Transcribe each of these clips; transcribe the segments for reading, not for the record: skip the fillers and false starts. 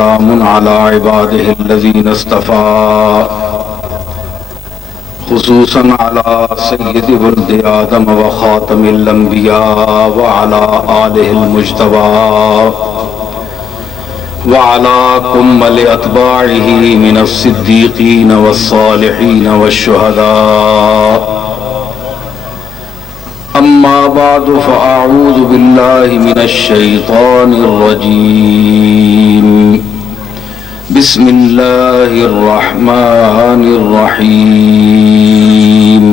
وسلام على عباده الذين اصطفى خصوصا على سيد ولد آدم وخاتم الأنبياء وعلى آله المجتبى وعلى كمل أتباعه من الصديقين والصالحين والشهداء. أما بعد فأعوذ بالله من الشيطان الرجيم. بسم الله الرحمن الرحيم.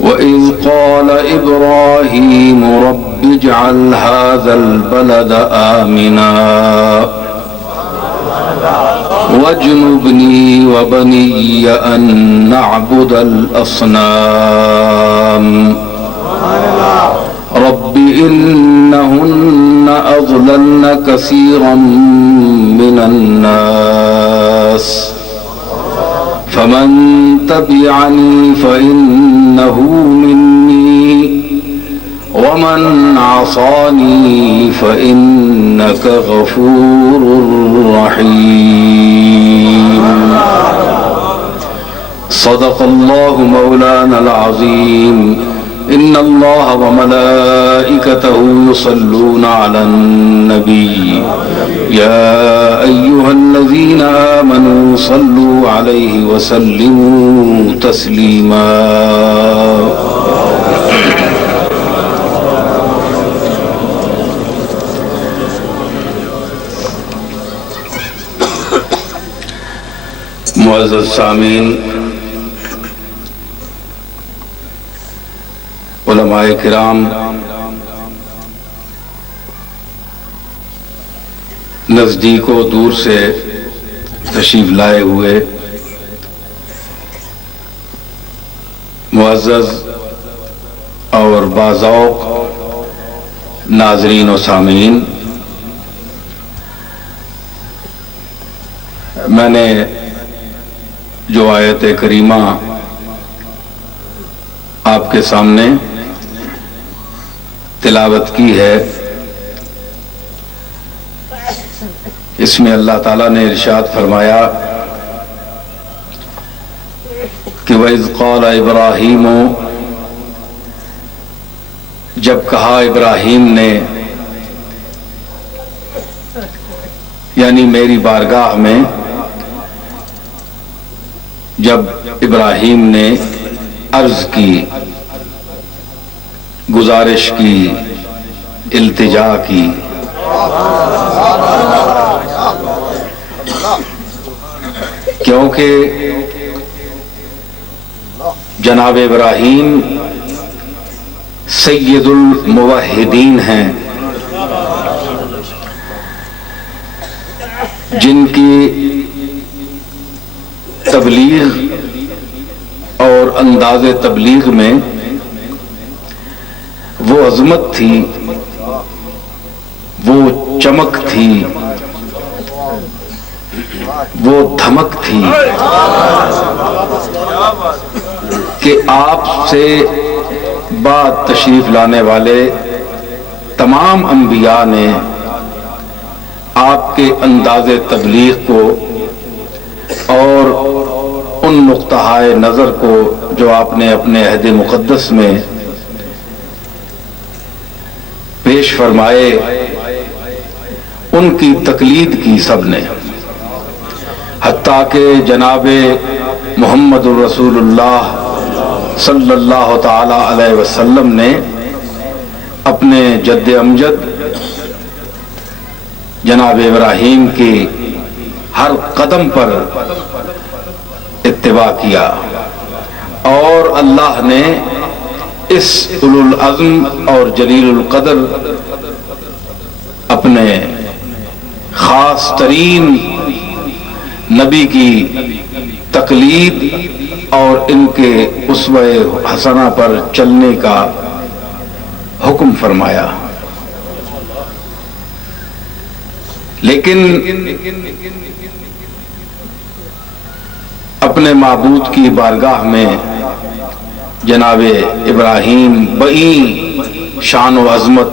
وإذ قال إبراهيم رب اجعل هذا البلد آمنا واجنبني وبني أن نعبد الأصنام رب إنهن أضللن كثيرا من الناس فمن تبعني فإنه مني ومن عصاني فإنك غفور رحيم. صدق الله مولانا العظيم. إن الله وملائكته يصلون على النبي يا أيها الذين آمنوا صلوا عليه وسلموا تسليما. معزز سامعین، علماء کرام، نزدیک و دور سے تشریف لائے ہوئے معزز اور باذوق ناظرین و سامعین، میں نے جو آیت کریمہ آپ کے سامنے تلاوت کی ہے، اس میں اللہ تعالیٰ نے ارشاد فرمایا کہ وَإِذْ قَالَ إِبْرَاهِيمُ، جب کہا ابراہیم نے، یعنی میری بارگاہ میں جب ابراہیم نے عرض کی، گزارش کی، التجا کی، کیونکہ جناب ابراہیم سید الموحدین ہیں، جن کی تبلیغ اور انداز تبلیغ میں وہ عظمت تھی، وہ چمک تھی، وہ دھمک تھی کہ آپ سے بعد تشریف لانے والے تمام انبیاء نے آپ کے انداز تبلیغ کو اور ان نقطۂ نظر کو جو آپ نے اپنے عہد مقدس میں پیش فرمائے، ان کی تقلید کی سب نے، حتیٰ کہ جناب محمد الرسول اللہ صلی اللہ تعالی علیہ وسلم نے اپنے جد امجد جناب ابراہیم کی ہر قدم پر اتباع کیا، اور اللہ نے اس اولو العزم اور جلیل القدر اپنے خاص ترین نبی کی تقلید اور ان کے اسوہ حسنہ پر چلنے کا حکم فرمایا. لیکن اپنے معبود کی بارگاہ میں جناب ابراہیم بئی شان و عظمت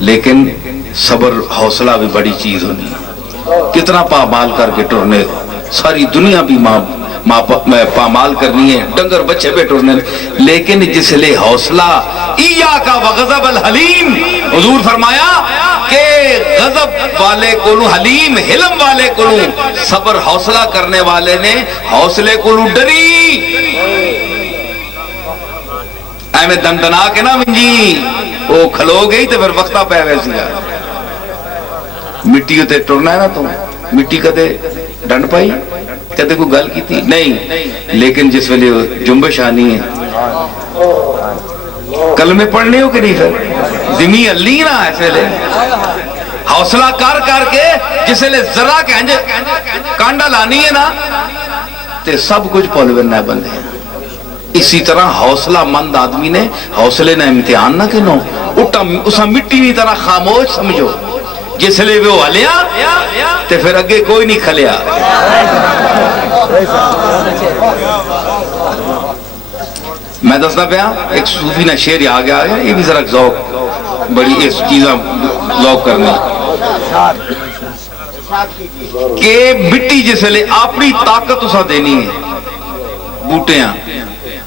لیکن صبر حوصلہ بھی بڑی چیز ہونی ہے. کتنا پامال کر کے ٹرنے، ساری دنیا بھی پامال کرنی ہے، ڈنگر بچے پہ ٹرنے، لیکن جس لئے حوصلہ ایاکا وغضب الحلیم، حضور فرمایا کہ غضب والے کولو، حلیم حلم والے کولو، صبر حوصلہ کرنے والے نے حوصلے کولو ڈری. ایمیں دندنا کے نا منجی وہ کھلو گئی تو پھر وقتہ پہ ویسی گا. مٹی ہوتے ٹرنا ہے نا، تم مٹی کدے ڈنڈ پائی، کدے کوئی گل کی تھی نہیں، لیکن جس ویلے جنبش آنی ہے کلمے پڑھنے ہو کہ نہیں، پھر دمی علی نا ایسے لے حوصلہ کر کر کے جس لئے ذرا کہ کانڈا لانی ہے نا تے سب کچھ پولوین نہ بندے ہیں. اسی طرح حوصلہ مند آدمی نے حوصلے نہ امتحان نہ کنو، اسا مٹی نہیں طرح خاموش سمجھو، جس لئے وہ ہلیا تے پھر اگے کوئی نہیں کھلیا. میں دسنا پیا ایک صوفی نہ شعر آ گیا، یہ بھی ذرا ذوق بڑی اس چیزاں ذوق کرنا کہ مٹی جس لئے اپنی طاقت اسا دینی ہے. بوٹے ہیں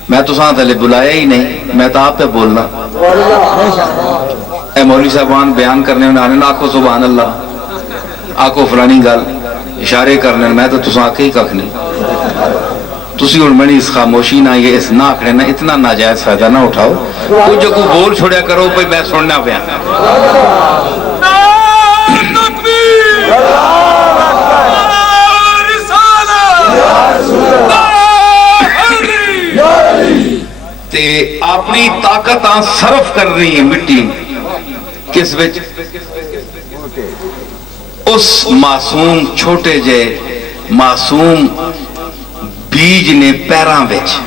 میں تو ساتھ علیہ بلایا ہی نہیں، میں تو آپ پہ بولنا. اے مولوی صاحبان بیان کرنے میں آنے آکھو سبحان اللہ، آکھو فلانی گل اشارے کرنے میں تو تسا آکے ہی ککھ نہیں. تسی اور منی اس خاموشی نہ یہ اس نہ آکھنے نہ اتنا ناجائز فائدہ نہ اٹھاؤ، کچھ جو کو بول چھوڑیا کرو پہ میں سننا پیا. تے اپنی طاقت صرف کر رہی ہے مٹی کس وچ، اس معصوم چھوٹے جے معصوم بیج نے پیراں وچ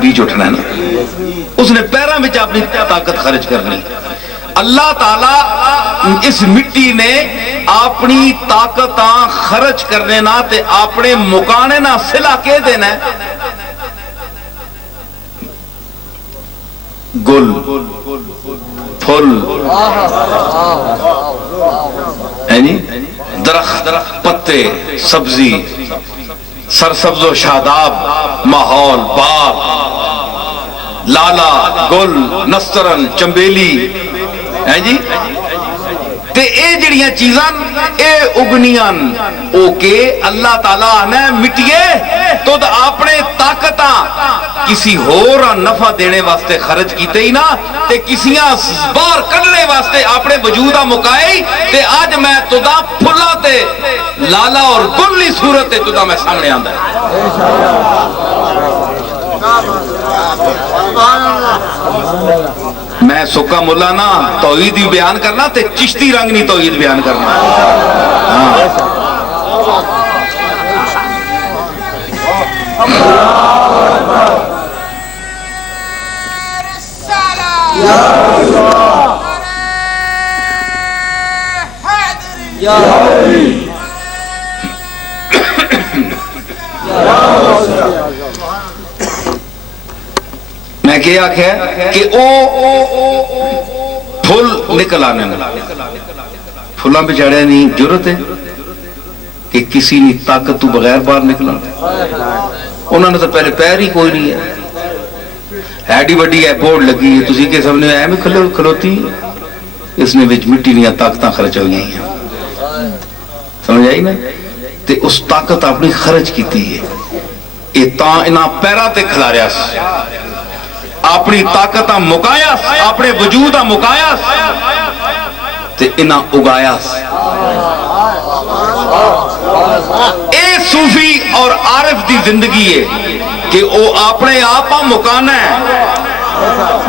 بیج اٹھنا ہے نا، اس نے پیراں وچ اپنی طاقت خرچ کرنی. اللہ تعالیٰ اس مٹی نے اپنی طاقت خرچ کرنے نہ تے اپنے مکانے نہ سلا کے دینا ہے. گل پھل درخت پتے سبزی سرسبز و شاداب ماحول باغ لالا گل نسترن چمبیلی ہے جی تے اے جڑیاں چیزاں اے اگنیاں او کے اللہ تعالیٰ نے مٹیے تو اپنے طاقتاں کسی ہور نفع دینے واسطے خرچ کیتے ہی نا تے کسیاں بار کرنے واسطے اپنے وجودہ مکائے تے آج میں تدا پھلا تے لالا اور گلی صورت تے تدا میں سامنے آندہ میں سکا ملا نا توحید بھی بیان کرنا تے چشتی رنگ نہیں توحید بیان کرنا. میں کیا کہ او پھول نکل آنے پھولاں پہ چڑھے نہیں ضرورت ہے کہ کسی نے طاقت تو بغیر باہر نکلا. انہوں نے تو پہلے پیر ہی کوئی نہیں ہے، ایڈی وڈی ہے بورڈ لگی ہے تسی کے سامنے ہے میں کھلوتی اس نے وچ مٹی نہیں طاقتاں خرچ ہوئی ہیں. سمجھ آئی نا تے اس طاقت اپنی خرچ کیتی ہے اے تاں انہاں پیرا تے کھلاریا اپنی طاقت مکایا اپنے وجود مکایا تے انہاں اگایا. اے صوفی اور عارف دی زندگی ہے کہ او اپنے آپا مکانا ہے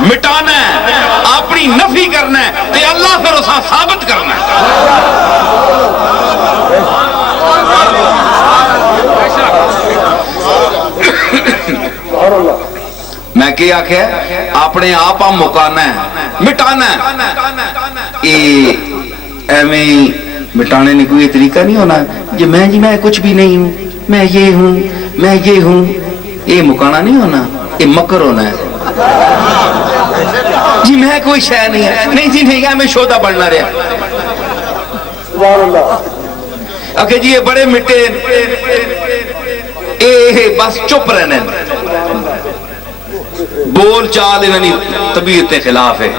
مٹانا ہے اپنی نفی کرنا ہے تے اللہ پھر اسا ثابت کرنا ہے. میں کیا کہ اپنے آپا مکانا ہے مٹانا ہے ایویں مٹانے نے کوئی طریقہ نہیں ہونا جی میں کچھ بھی نہیں ہوں میں یہ ہوں یہ مکانا نہیں ہونا یہ مکر ہونا ہے. ہے کوئی شے نہیں ہے. نہیں جی نہیں ہے, میں شودا بننا رہا. آخر جی یہ بڑے مٹے بس چپ رہنے, بول چال انہوں طبیعت کے خلاف ہے.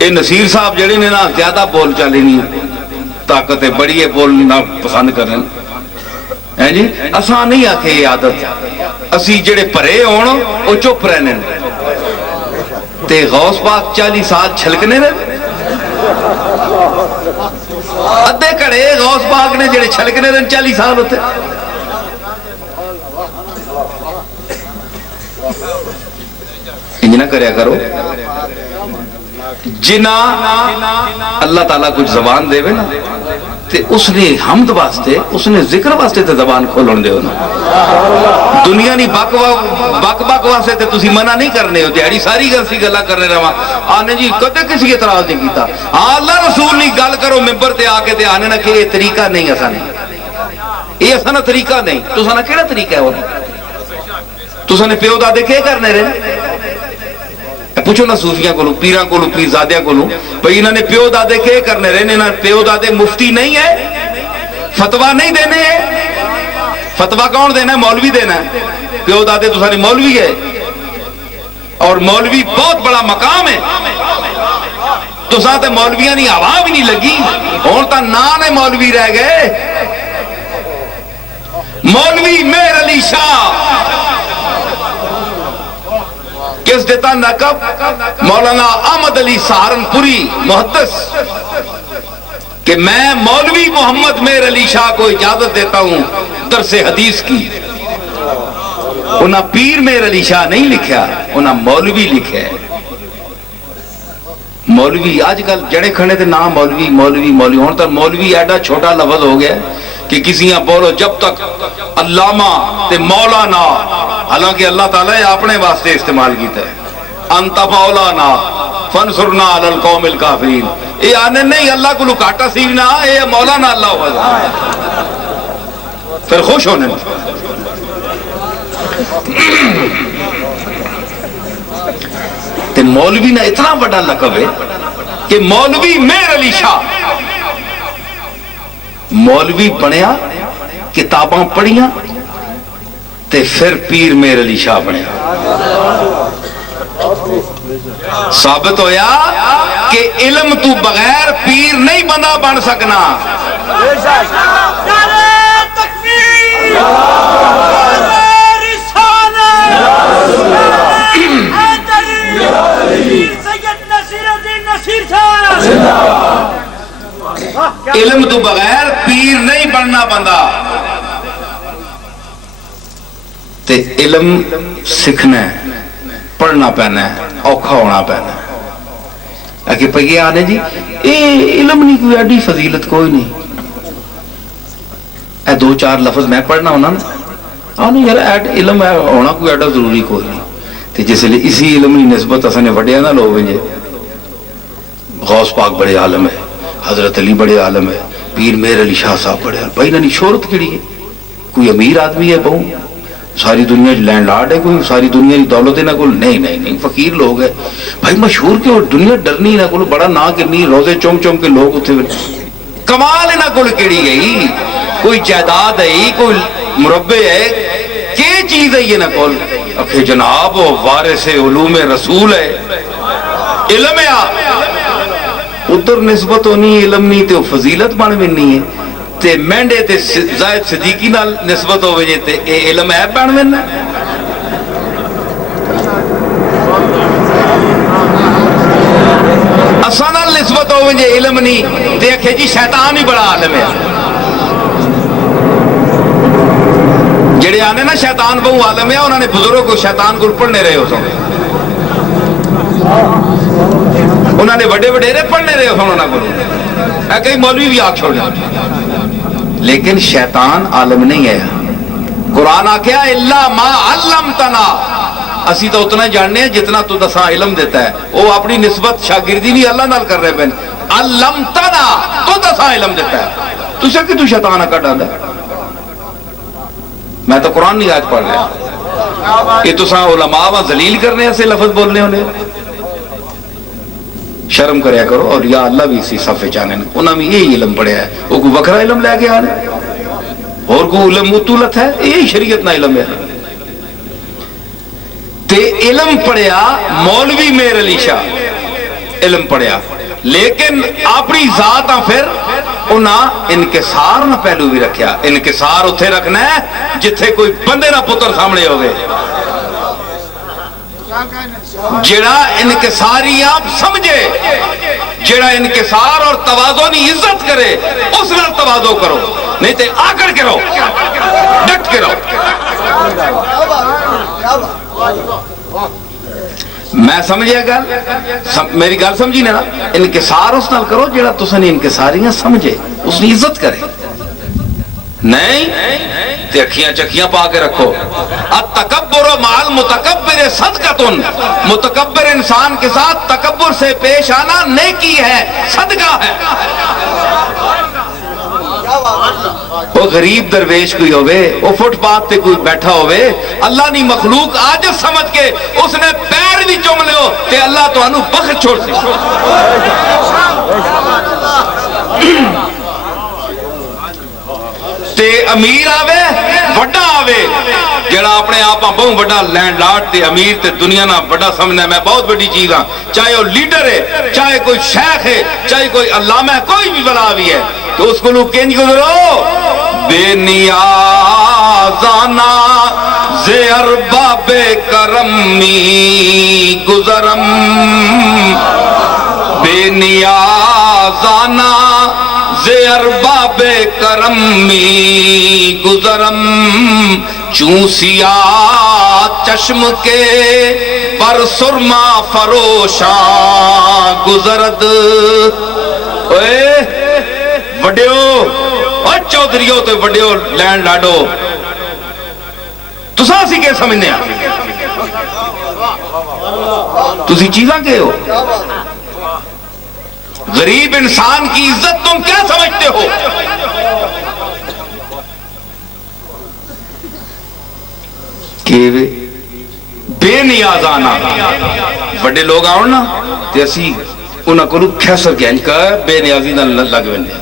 یہ نصیر صاحب جڑے نے نا زیادہ بول چالی نہیں طاقت ہے, بڑی ہے بولنا پسند کرنے ہیں جی. اساں نہیں آکھے یہ عادت, اسی جڑے پرے ہون وہ چپ رہنے تے غوث پاک 40 سال چھلکنے رہے. ادھے کڑے غوث پاک نے جڑے چھلکنے رہے 40 سال ہوتے. انج نہ کریا کرو. جنا اللہ تعالیٰ کچھ زبان دے نا تے اس نے حمد واسطے, اس نے ذکر واسطے تے زبان کھولن دے نا. دنیا نہیں بک بک واسطے تے تسی منع نہیں کرنے ہو. دیہڑی ساری گل سی گلا کرنے رہا آنے جی کدے کسی اعتراض نہیں کیتا. ہاں اللہ رسول نہیں گل کرو ممبر تے آ کے تے آنے نا کہ یہ طریقہ نہیں اسا نہیں, یہ اسا نا طریقہ نہیں. تساں نا کیڑا طریقہ ہے وہ؟ تساں نے پیو دادے کے کرنے رہے؟ پوچھو نا صوفیاں کو, پیراں کو, پیر زادیاں کو, بھئی انہوں نے پیو دادے کے کرنے رہے. انہوں نے پیو دادے مفتی نہیں ہے, فتوہ نہیں دینے ہیں. فتوہ کون دینا ہے؟ مولوی دینا ہے. پیو دادے تو سارے مولوی ہے, اور مولوی بہت بڑا مقام ہے. تو ساتھ مولویاں نہیں آواز بھی نہیں لگی, اور تا نام ہے مولوی رہ گئے. مولوی مہر علی شاہ کس دیتا نقب؟ مولانا احمد علی سہارنپوری محدث, کہ میں مولوی محمد مہر علی شاہ کو اجازت دیتا ہوں درس حدیث کی. انہاں پیر مہر علی شاہ نہیں لکھیا, انہاں مولوی لکھیا ہے. مولوی آج کل جڑے کھڑے تھے نام مولوی مولوی مولوی, ہون تک مولوی ایڈا چھوٹا لفظ ہو گیا کہ کسی یہاں بولو جب تک علامہ تے مولانا, حالانکہ اللہ تعالیٰ اپنے واسطے استعمال کیتا ہے. انت مولانا فانصرنا علی القوم الکافرین. یہ آنے نہیں اللہ کو لکاٹا سیونا, یہ مولانا اللہ ہوا پھر خوش ہونے. تے مولوی نہ اتنا بڑا لقب ہے کہ مولوی مہر علی شاہ مولوی بنیا, کتاباں پڑھیاں تے پھر پیر مہر علی شاہ بنیا. ثابت ہویا کہ علم تو بغیر پیر نہیں بندہ بن سکنا. علم تو بغیر پیر نہیں بننا بندہ. تے علم سکھنا ہے, پڑھنا پینا ہے, اوکھا ہونا پینا ہے. کہ پہیے آنے جی اے علم نہیں کوئی ایڈی فضیلت کوئی نہیں, اے 2-4 لفظ میں پڑھنا ہونا نا, آنے یار ایڈ علم ہے ہونا کوئی ایڈا ضروری کوئی نہیں. تے جس لئے اسی علم کی نسبت اسانے وڈیا نہ لوگ ہیں. غوث پاک بڑے عالم ہے, حضرت علی بڑے عالم ہے, پیر مہر علی شاہ صاحب بڑے عالم. بھائی نہ شہرت کیڑی ہے؟ کوئی امیر آدمی ہے بہو ساری دنیا لینڈ لارڈ ہے, کوئی ساری دنیا کی دولت نہ کول نہیں, فقیر لوگ ہے. بھائی مشہور کیوں دنیا ڈرنی نہ کول, بڑا نا کرنی, روزے چوم چوم کے لوگ اتنے کمال نہ کول کیڑی گئی, کوئی جائیداد ہے, کوئی مربع ہے, کیا چیز ہے یہ نہ کول؟ اکھے جناب وہ وارث علوم رسول ہے, علم ہے. ادھر نسبت ہونی علم نہیں تے فضیلت بن بننی ہے, تے مینڈے تے زائد صدیقی نال نسبت ہو وجے تے اے علم ہے بن بننا. اساں نال نسبت ہو وجے علم نہیں تے اکھے جی شیطان ہی بڑا عالم ہے. جڑے آنے نا شیطان بہو عالم ہے, انہوں نے بزرگوں کو شیطان کو پڑھنے رہے ہو سو, انہوں نے بڑے وڈیرے پڑھنے رہے ہو سو, انہوں نے کئی مولوی بھی آگ چھوڑنا. لیکن شیطان عالم نہیں ہے. قرآن آکھیا الا ما علمتنا, اسی تو اتنا جاننے ہیں جتنا تو دساں علم دیتا ہے. وہ اپنی نسبت شاگردی نہیں اللہ نال کر رہے بین, علمتنا تو دساں علم دیتا ہے. تو سے کہ تو شیطان اکڑ ڈالتا ہے. میں تو قرآن نہیں آج پڑھ رہا, کہ تساں علماء وا ذلیل کرنے سے لفظ بولنے ہونے شرم کریا کرو. اور یا اللہ بھی اسی صف چانے انہاں بھی یہی علم پڑھیا ہے, وہ کوئی وکرا علم لے کے آنے اور کوئی علم مطولت ہے, یہی شریعت نہ علم ہے. تے علم پڑھیا مولوی میر علی شاہ علم پڑھیا, لیکن اپنی ذات پھر انہاں انکسار نہ پہلو بھی رکھیا. انکسار اتھے رکھنا ہے جتھے کوئی بندے نہ پتر سامنے ہوئے, جڑا انکساری آپ سمجھے, جڑا انکسار اور تواضع نہیں عزت کرے اس نال تواضع کرو, نہیں تے آکڑ کے رہو, ڈٹ کے رہو. میں سمجھے گل میری گل سمجھی نا, انکسار اس نال کرو جڑا تساں انکساریاں سمجھے, اس نے عزت کرے, نہیں تے اکھیاں چکیاں پا کے رکھو. التکبر مع المتکبر صدقۃ, متکبر انسان کے ساتھ تکبر سے پیش آنا نیکی ہے, صدقہ ہے. وہ غریب درویش کوئی ہوئے, وہ فٹ پاتھ تے کوئی بیٹھا ہوئے, اللہ نے مخلوق عاجز سمجھ کے اس نے پیر بھی چوم لو تے اللہ تو انو بخت چھوڑ سی. تے امیر آوے وڈا آوے, جڑا اپنے آپ بہت بڑا لینڈ لارڈ تے امیر تے دنیا نہ بڑا سمجھنا ہے میں بہت بڑی چیز ہاں, چاہے وہ لیڈر ہے, چاہے کوئی شیخ ہے, چاہے کوئی علامہ ہے, کوئی بھی بلا بھی ہے, تو اس کو لوگ کہیں گزرو بے نیازانا زے ارباب کرمی گزرم, بے نیازانا زے ارباب کرمی گزرم, چوں سیاہ چشم کے پر سرما فروشاں گزرد. وڈیو اور چودھریو تے وڈیو لینڈ لاڈو تساں سی کے سمجھنے ہیں, تسی چیزاں کے ہو. غریب انسان کی عزت تم کیا سمجھتے ہو؟ کہ بے نیازانا بڑے لوگ آؤ نا تے اسی انہاں کو کھیسر گیا ان کا بے نیازی نہ لگ ویندے,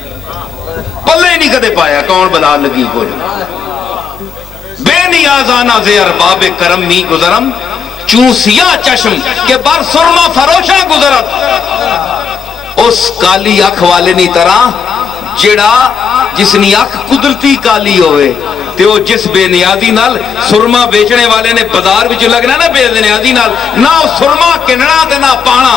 پلے نہیں کدے پایا کون بلا لگی کوئی. بے نیازانا زے ارباب کرم می گزرم, چوں سیاہ چشم کے بر سرما فروشاں گزرت. اس کالی اکھ والے نہیں طرح جڑا جس نی اکھ قدرتی کالی ہوئے تے وہ جس بے نیازی نال سرما بیچنے والے نے بازار وچ لگنا نا بے نیازی نال, نہ سرما کننا تے نہ پانا.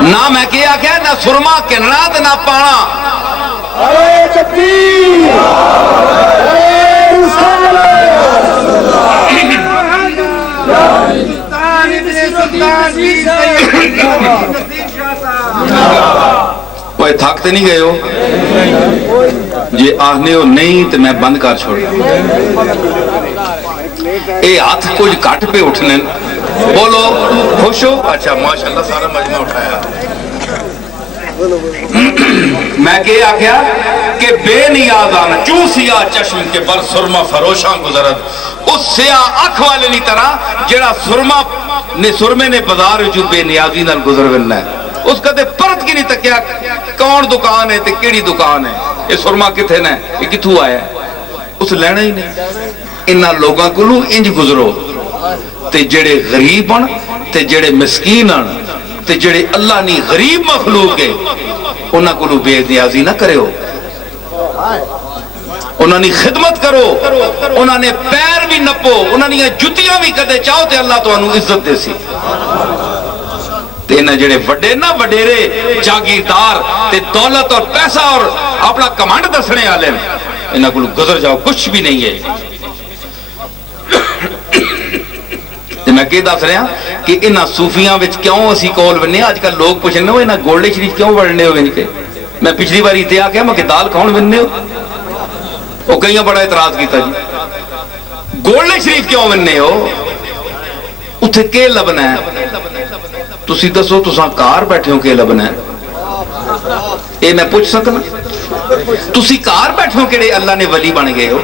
نہ میں کیا کہ نہ سرما کننا تے نہ پانا. کوئی تھکتے نہیں گئے ہو جی آہنے ہو نہیں تو میں بند کر چھوڑ. اے ہاتھ کچھ کٹ پہ اٹھنے بولو خوش ہو. اچھا ماشاءاللہ سارا مجمع اٹھایا. میں کہ آکھیا کہ بے نیازانا چوں سیاہ چشم کے بر سرما فروشاں گزرت, اس سیاہ اکھ والے نہیں طرح جڑا سرمے نے بازار جو بے نیازی نال گزر وینا ہے, اس کدے پرت کی نہیں تکیا کون دکان ہے تے کیڑی دکان ہے, یہ سرما کتھے نے, یہ کتھوں آیا ہے, اس لینا ہی نہیں. انہاں لوگاں کو انج گزرو تے جڑے غریب ہن تے جڑے مسکین ہن تے جڑے اللہ نی غریب مخلوق ہے انہاں کو بے نیازی نہ کرو, انہاں نے خدمت کرو, انہاں نے پیر بھی نپو, انہاں نے جتیاں بھی کدے چاہو تے اللہ تو انہوں عزت دے سی. تے انہاں جڑے وڈے نہ وڈیرے جاگیردار تے دولت اور پیسہ اور اپنا کمانڈ دسنے والے انہاں کو گزر جاؤ, کچھ بھی نہیں ہے. میں کہ دس رہا کہ انہاں صوفیاں وچ کیوں اسی کول ونے, اج کل لوگ پوچھنے ہو انہاں گولڈے شریف کیوں وڑنے ہو ان کے. میں پچھلی باری تے آ کے میں کہ دال کون ونے ہو, وہ کئیاں بڑا اعتراض کیتا جی گولڈے شریف کیوں ونے ہو, اتھے کے لبنا ہے, تسی دسو تساں کار بیٹھے ہو کے لبنا ہے. یہ میں پوچھ سکنا؟ تسی کار بیٹھو کہڑے اللہ نے ولی بن گئے ہو؟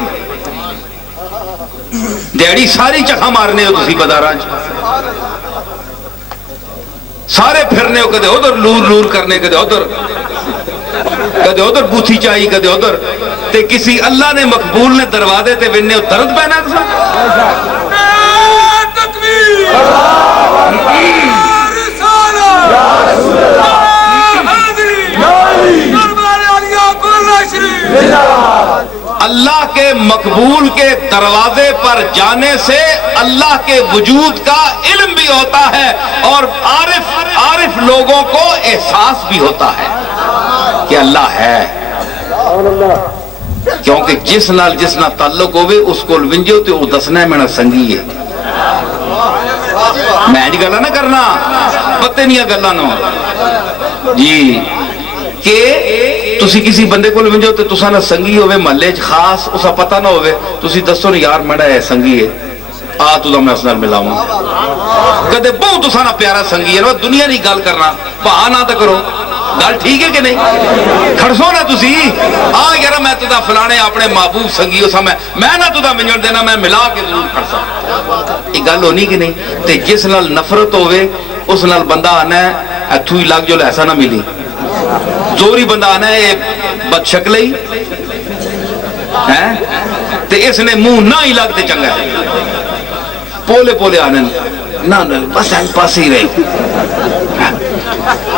دیڑی ساری چکھا مارنے ہو تسی بازاراں چ، سارے پھرنے ہو، کدے ادھر لور لور کرنے، کدے ادھر بوتھی چاہی، کدے ادھر، تے کسی اللہ نے مقبول نے دروازے تے ونے درد پہنا تسا؟ اللہ کے مقبول کے دروازے پر جانے سے اللہ کے وجود کا علم بھی ہوتا ہے اور عارف لوگوں کو احساس بھی ہوتا ہے کہ اللہ ہے، کیونکہ جس نال تعلق ہوئے اس کو ونجو تے وہ دسنا ہے میرا سنگی ہے۔ میں جی گلا نہ کرنا پتے نہیں گلا نو جی کہ تسی کسی بندے کو ونجو تے تساں نہ سنگی ہوئے محلے چ خاص اسا پتہ نہ ہوئے، تسی دسو نا یار میرا ہے سنگی ہے، آ تو میں اس نال ملاواں، کدے بہت تساں نہ پیارا سنگی ہے نا دنیا نہیں گل کرنا، بہا نہ تے کرو، گل ٹھیک ہے کہ نہیں؟ کھڑسو نا تسی آ یار میں تدا فلانے اپنے محبوب سنگی ہو سا، میں نہ تدا ونجن دینا، میں ملا کے ضرور کھڑسا، یہ گل ہونی کہ نہیں؟ تے جس نال نفرت ہوئے اس نال بندہ آنا ہے اتھو ہی لگ جو ایسا نہ ملی، زوری بندہ آنا ہے یہ بد شکلی تے اس نے منہ نہ ہی لگ تے چنگا ہے، پولے پولے آنے نہ بس این پاس ہی رہی،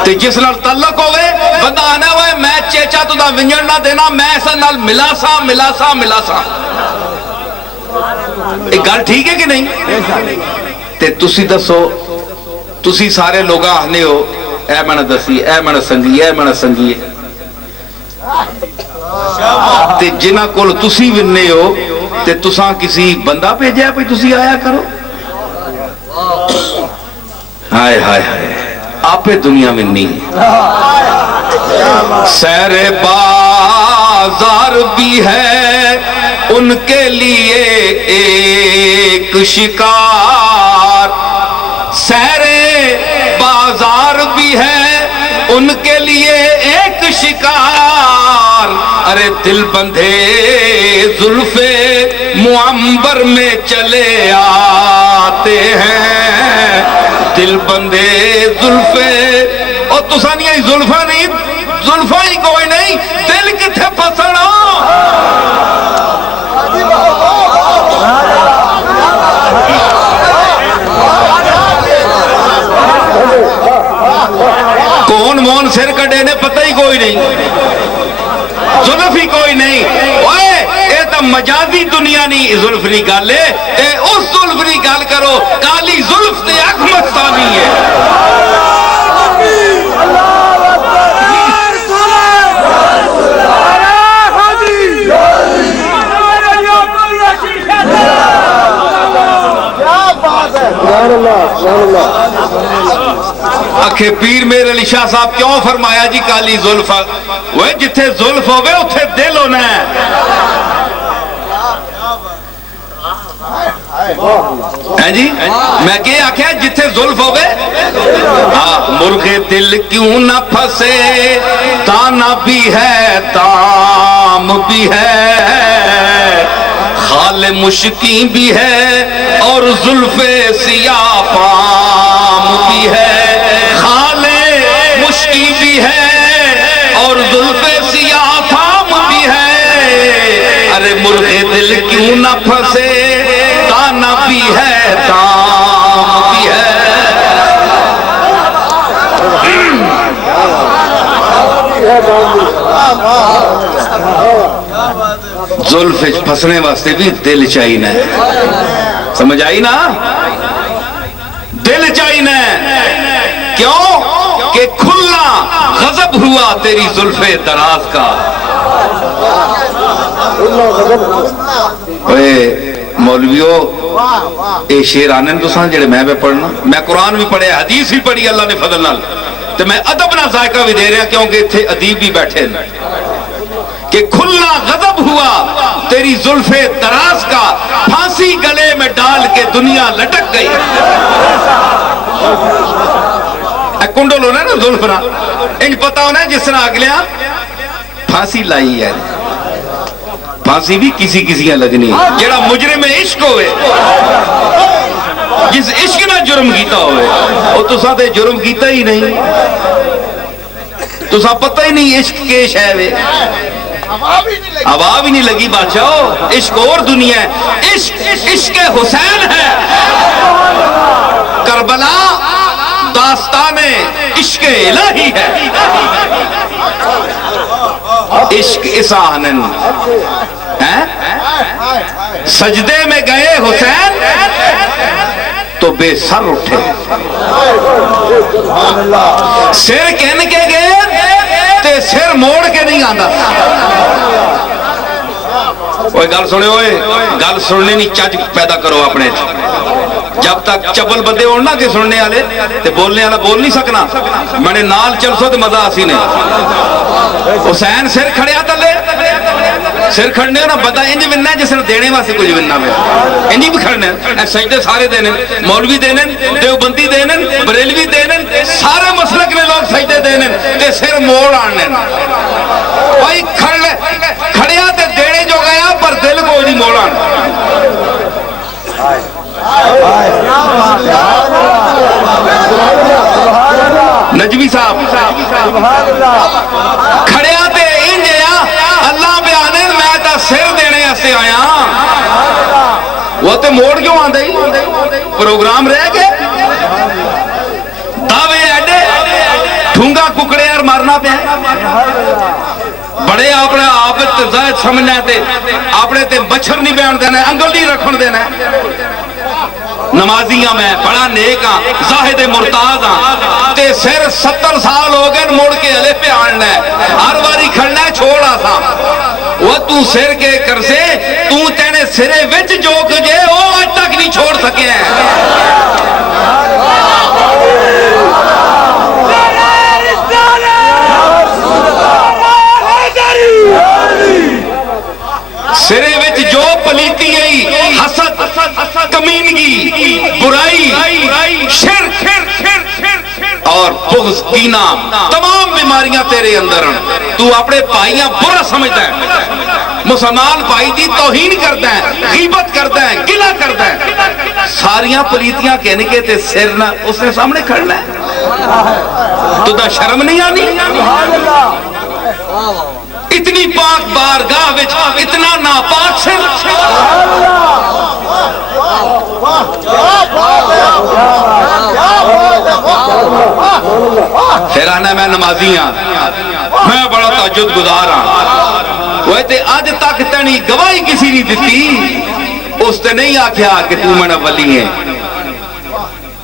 تے جس نال تعلق ہوئے بندہ آنا ہوئے میں چیچا تو دا ونجن نہ دینا، میں ایسا نال ملا سا ایک گل ٹھیک ہے کہ نہیں؟ تے تسی دسو، تسی سارے لوگ آنے ہو اے میں نے دسی، اے میں نے سنگی، اے میں نے سنگی، تے جنہ کول تسی ونے ہو تے تساں کسی بندہ بھیجیا پہ تسی آیا کرو؟ ہائے ہائے ہائے آپ دنیا میں نہیں، سیر بازار بھی ہے ان کے لیے ایک شکار، سیر بازار بھی ہے ان کے لیے ایک شکار، ارے دل بندھے زلف معمبر میں چلے آتے ہیں، دل بندے زلفے اور تسانیہ زلفہ نہیں، زلفہ ہی کوئی نہیں، دل کتھے پسنا کون مون سر کٹے نے پتہ ہی کوئی نہیں، زلف ہی کوئی نہیں، اوئے اے تا مجازی دنیا نہیں زلف نہیں گل ہے، اے اس زلف نہیں گل کرو، کالی زلف تے اکھ مستانی ہے۔ اکھے پیر میرے علی شاہ صاحب کیوں فرمایا جی کالی زلف، وہ جتھے زلف ہوئے اتھے دل ہونا ہے، جی میں کہ آکھیا جتھے زلف ہوئے، مرغ دل کیوں نہ پھنسے، دانا بھی ہے دام بھی ہے، خال مشکی بھی ہے اور زلف سیاہ فام بھی ہے، خال مشکی بھی ہے اور زلف سیاہ فام بھی ہے، ارے مرغ دل کیوں نہ پھنسے، دانا بھی ہے دام بھی ہے۔ زلف پھنسنے واسطے بھی دل چاہینا ہے، سمجھ آئی نا؟ دل چاہینا ہے، کیوں کہ کھلنا غضب ہوا تیری زلف دراز کا۔ مولویوں اے شیر آنے تو سان جڑے میں پہ پڑھنا، میں قرآن بھی پڑھے حدیث بھی پڑھی اللہ نے فضل نال، تو میں ادب نہ ذائقہ بھی دے رہا کیونکہ تھے ادیب بھی بیٹھے کہ کھلنا غضب ہوا تیری زلف دراز کا، پھانسی گلے میں ڈال کے دنیا لٹک گئی، کنڈل ہونا نا زلفنا انج پتا ہونا جس طرح اگلیاں پھانسی لائی ہے پھانسی بھی کسی کسیاں لگنی جڑا مجرم عشق ہوئے جس عشق نہ جرم کیتا ہوئے وہ تو ساتھ جرم کیتا ہی نہیں تو ساتھ پتہ ہی نہیں عشق کے شہوے ہوا بھی نہیں لگی بادشاہ عشق اور دنیا ہے عشق حسین ہے کربلا داستان عشق الہی ہے عشق اسانن سجدے میں گئے حسین تو بے سر اٹھے سر کہنے کے گئے تے سر موڑ کے نہیں آندہ اوہ گل سنے ہوئے گل سننے نہیں چاچ پیدا کرو اپنے جب تک چبل بندے ہونا کہ سننے آلے تے بولنے آلہ بول نہیں سکنا میں نے نال چل سو تے مزہ آسی نے حسین سر کھڑے آتا لے سر کھڑنے ہونا بندہ انج بننا ہے جس نے دینے واسے کچھ بننا میں انجی بھی کھڑنے ہیں سجدے سارے دینے مولوی دینے دیوبندی دینے بریلوی دینے سارے مسلک نے لوگ سجدے دینے تے سر موڑ آنے بھائی کھڑے آتے دینے جو گیا پر دل کو نہیں موڑ آنے نجوی صاحب کھڑے آتے انجیا اللہ بیانے میں تا سر دینے ایسے آیا وہ تے موڑ کیوں آن دائی پروگرام رہ گئے دعوے ایڈے ٹھونگا ککڑے اور مارنا پہ بڑے اپنے آپ زائد سمجھنا تے اپنے تے بچھر نہیں بیان دینا انگل نہیں رکھن دینا نمازیاں میں بڑا نیک ہاں زاہد مرتاز ہاں تے سر 70 سال ہو گئے موڑ کے علیہ پہ آننا ہے ہر باری کھڑنا ہے چھوڑا تھا وہ تو سر کے کرسے تو تینے سرے وچ جو کجے وہ آج تک نہیں چھوڑ سکے ہیں سرے وچ جو پلیتی ہے حسد کمینگی برائی شرک اور بغض کینہ تمام بیماریاں تیرے اندر ہیں تو اپنے پائیاں برا سمجھتا ہے مسلمان بھائی دی توہین کرتا ہے غیبت کرتا ہے گلہ کرتا ہے ساریاں پلیتیاں کہنے کے تے سر نہ اس نے سامنے کھڑنا ہے تو دا شرم نہیں آنی اتنی پاک بارگاہ وچ اتنا ناپاک سر پھر آنا میں نمازی ہاں میں بڑا تہجد گزار ہاں وہ تے آج تک تنی گواہی کسی نہیں دیتی اس تے نہیں آکھیا کہ تو میں ولی ہے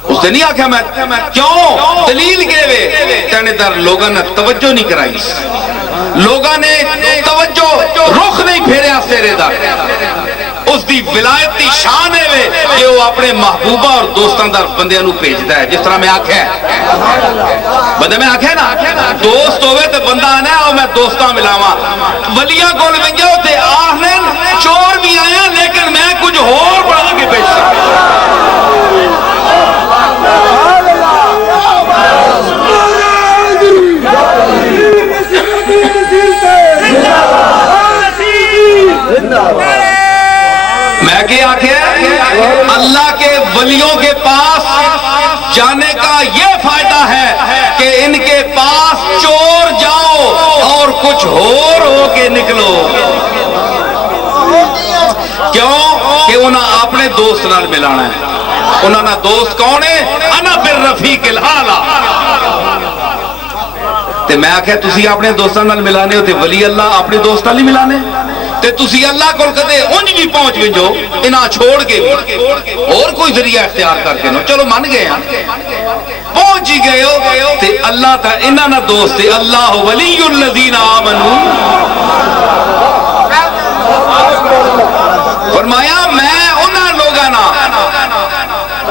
اس نے نہیں آکھیا میں کیوں دلیل کے وے تینے در لوگاں نے توجہ نہیں کرائی لوگاں نے توجہ رخ نہیں پھیریا سیرے دا اس دی ولایتی شان ہے وے کہ وہ اپنے محبوبہ اور دوستان در بندیاں نو پیجتا ہے جس طرح میں آکھیا ہے بندے میں آکھیا نا دوست ہوئے تے بندہ آنا ہے اور میں دوستان ملاواں ولیاں کول ونگے ہوتے آہنے چور بھی آیا لیکن میں کچھ اور بڑھا کے پیجتا میں کیا اللہ کے ولیوں کے پاس جانے کا یہ فائدہ ہے کہ ان کے پاس چور جاؤ اور کچھ اور ہو کے نکلو کیوں کہ انہاں اپنے دوست نال ملانا ہے انہاں نا دوست کون ہے انا بالرفیق الاعلی تے میں آکھیا تسی اپنے دوستاں نال ملانے ہو تے ولی اللہ اپنے دوستاں نہیں ملانے تے تسی اللہ کو کدے انج بھی پہنچ ونجو انہاں چھوڑ کے اور کوئی ذریعہ اختیار کر کے نو چلو من گئے ہیں پہنچ گئے ہو تے اللہ تا انہاں نا دوست اللہ ولی الذین آمنوا فرمایا میں انہاں لوگاں نا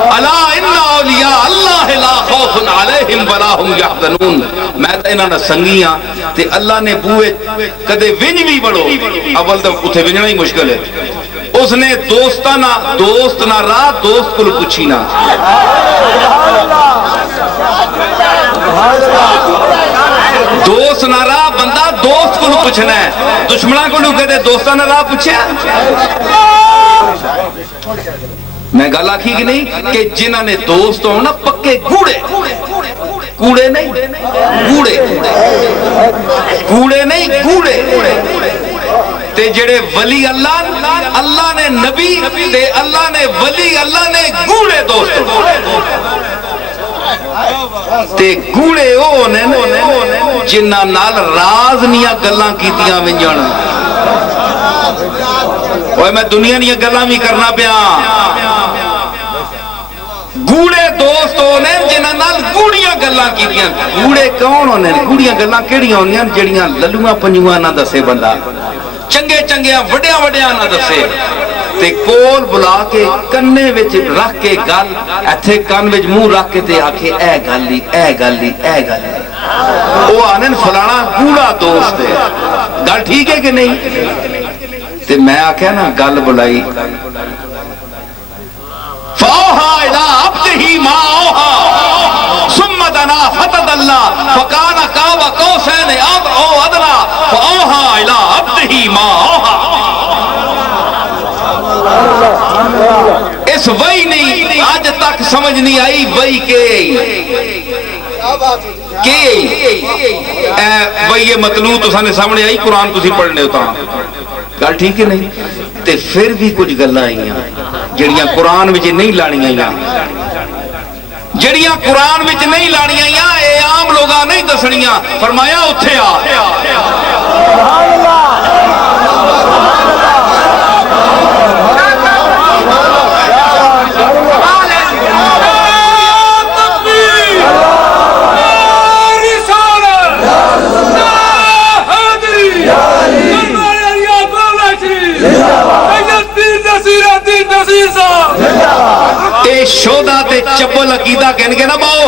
الا ان اولیاء اللہ لا خوف علیہم ولا هم يحزنون میں تے انہاں دا سنگی ہاں تے اللہ نے بوئے کدے ونج بھی بڑو اول تو اتھے ونجنا ہی مشکل ہے اس نے دوست نہ راہ دوست کو پوچھی نہ دوست نہ رہا بندہ دوست کو پوچھنا ہے، دشمنوں کو کہتے دوستاں نہ راہ پوچھیا۔ میں گل آکھی کہ نہیں کہ جنہاں نے دوست ہو نا پکے گوڑے، کوڑے نہیں گوڑے، کوڑے نہیں گوڑے، تے جڑے ولی اللہ نے نبی تے اللہ نے ولی اللہ نے گوڑے دوست تے گوڑے او نے جنہاں نال راز نیاں گلاں کیتیاں ونجن۔ اوے میں دنیا نیاں گلاں بھی کرنا پیا، گوڑے دوست ہونے جنہاں نال گوڑیاں گلاں کیتیاں۔ گوڑے کون ہونے؟ گوڑیاں گلاں کیڑیاں ہونیاں جڑیاں للوਆਂ پنجواں نہ دسے بندہ، چنگے چنگیاں وڈیاں وڈیاں نہ دسے تے کول بلا کے کنے وچ رکھ کے گل ایتھے کن وچ منہ رکھ کے تے آکھے اے گلی اے گلی اے گلی، او آنن فلانا گوڑا دوست ہے۔ گل ٹھیک ہے کہ نہیں؟ تے میں آکھیا نا گل بلائی فَأَوْحَىٰ إِلَىٰ عَبْدِهِ مَا أَوْحَىٰ ثُمَّ دَنَا فَتَدَلَّىٰ فَكَانَ قَابَ قَوْسَيْنِ أَوْ أَدْنَىٰ فَأَوْحَىٰ إِلَىٰ عَبْدِهِ مَا أَوْحَىٰ۔ اس وحی نہیں آج تک سمجھ نہیں آئی وحی کہ وحی مطلوع تو سانے سامنے آئی قرآن تسی پڑھنے ہوتا گل ٹھیک ہے نہیں؟ تے پھر بھی کچھ گلاں آئیاں جڑیاں قرآن وچ نہیں لانیاں آئیاں، جڑیاں قرآن وچ نہیں لانیاں آئیاں اے عام لوگاں نہیں دسنیاں۔ فرمایا اتھے آ اے شودا تے چپل عقیدہ کہن کے نا باؤ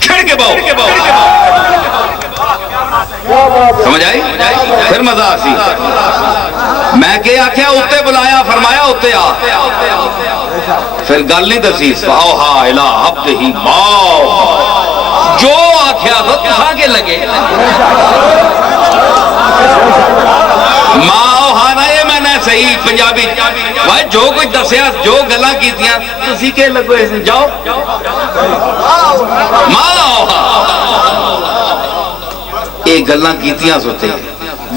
کھڑ کے باؤ، سمجھ آئی؟ پھر مزہ آسی۔ میں کہ آکھیا اتے بلایا، فرمایا اتے آ، پھر گل نہیں دسی فَأَوْحَىٰ إِلَىٰ عَبْدِهِ مَا أَوْحَىٰ، جو آکھیا تو تساں کے لگے ماں اوہانا یہ میں نے صحیح پنجابی بھائی جو کچھ دسیا جو گلاں کیتیاں تسی کے لگو اس جاؤ ماں اوہا یہ گلاں کیتیاں سوتے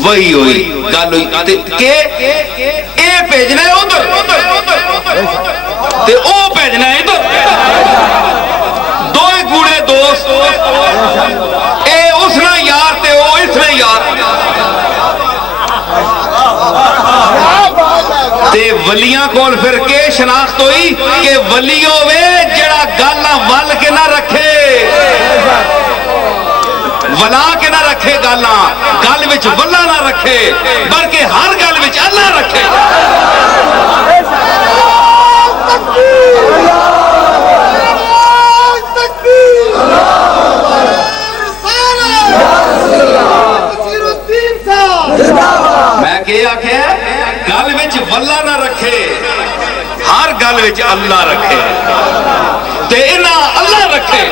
وہی ہوئی گل ہوئی کہ اے بھیجنا ہے ادھر تے او بھیجنا ہے ادھر، دو گوڑے دوست اے اس نے یار تے او اس نے یار تے ولیاں کول پھر کے شناخت ہوئی کہ ولی ہوئے جڑا گالاں ول کے نہ رکھے، ولا کے نہ رکھے گالاں، گل وچ ولا نہ رکھے بلکہ ہر گل وچ اللہ رکھے۔ میں کہ آکھیا گل وچ ولا نہ رکھے ہر گل وچ اللہ رکھے تے انہاں اللہ رکھے۔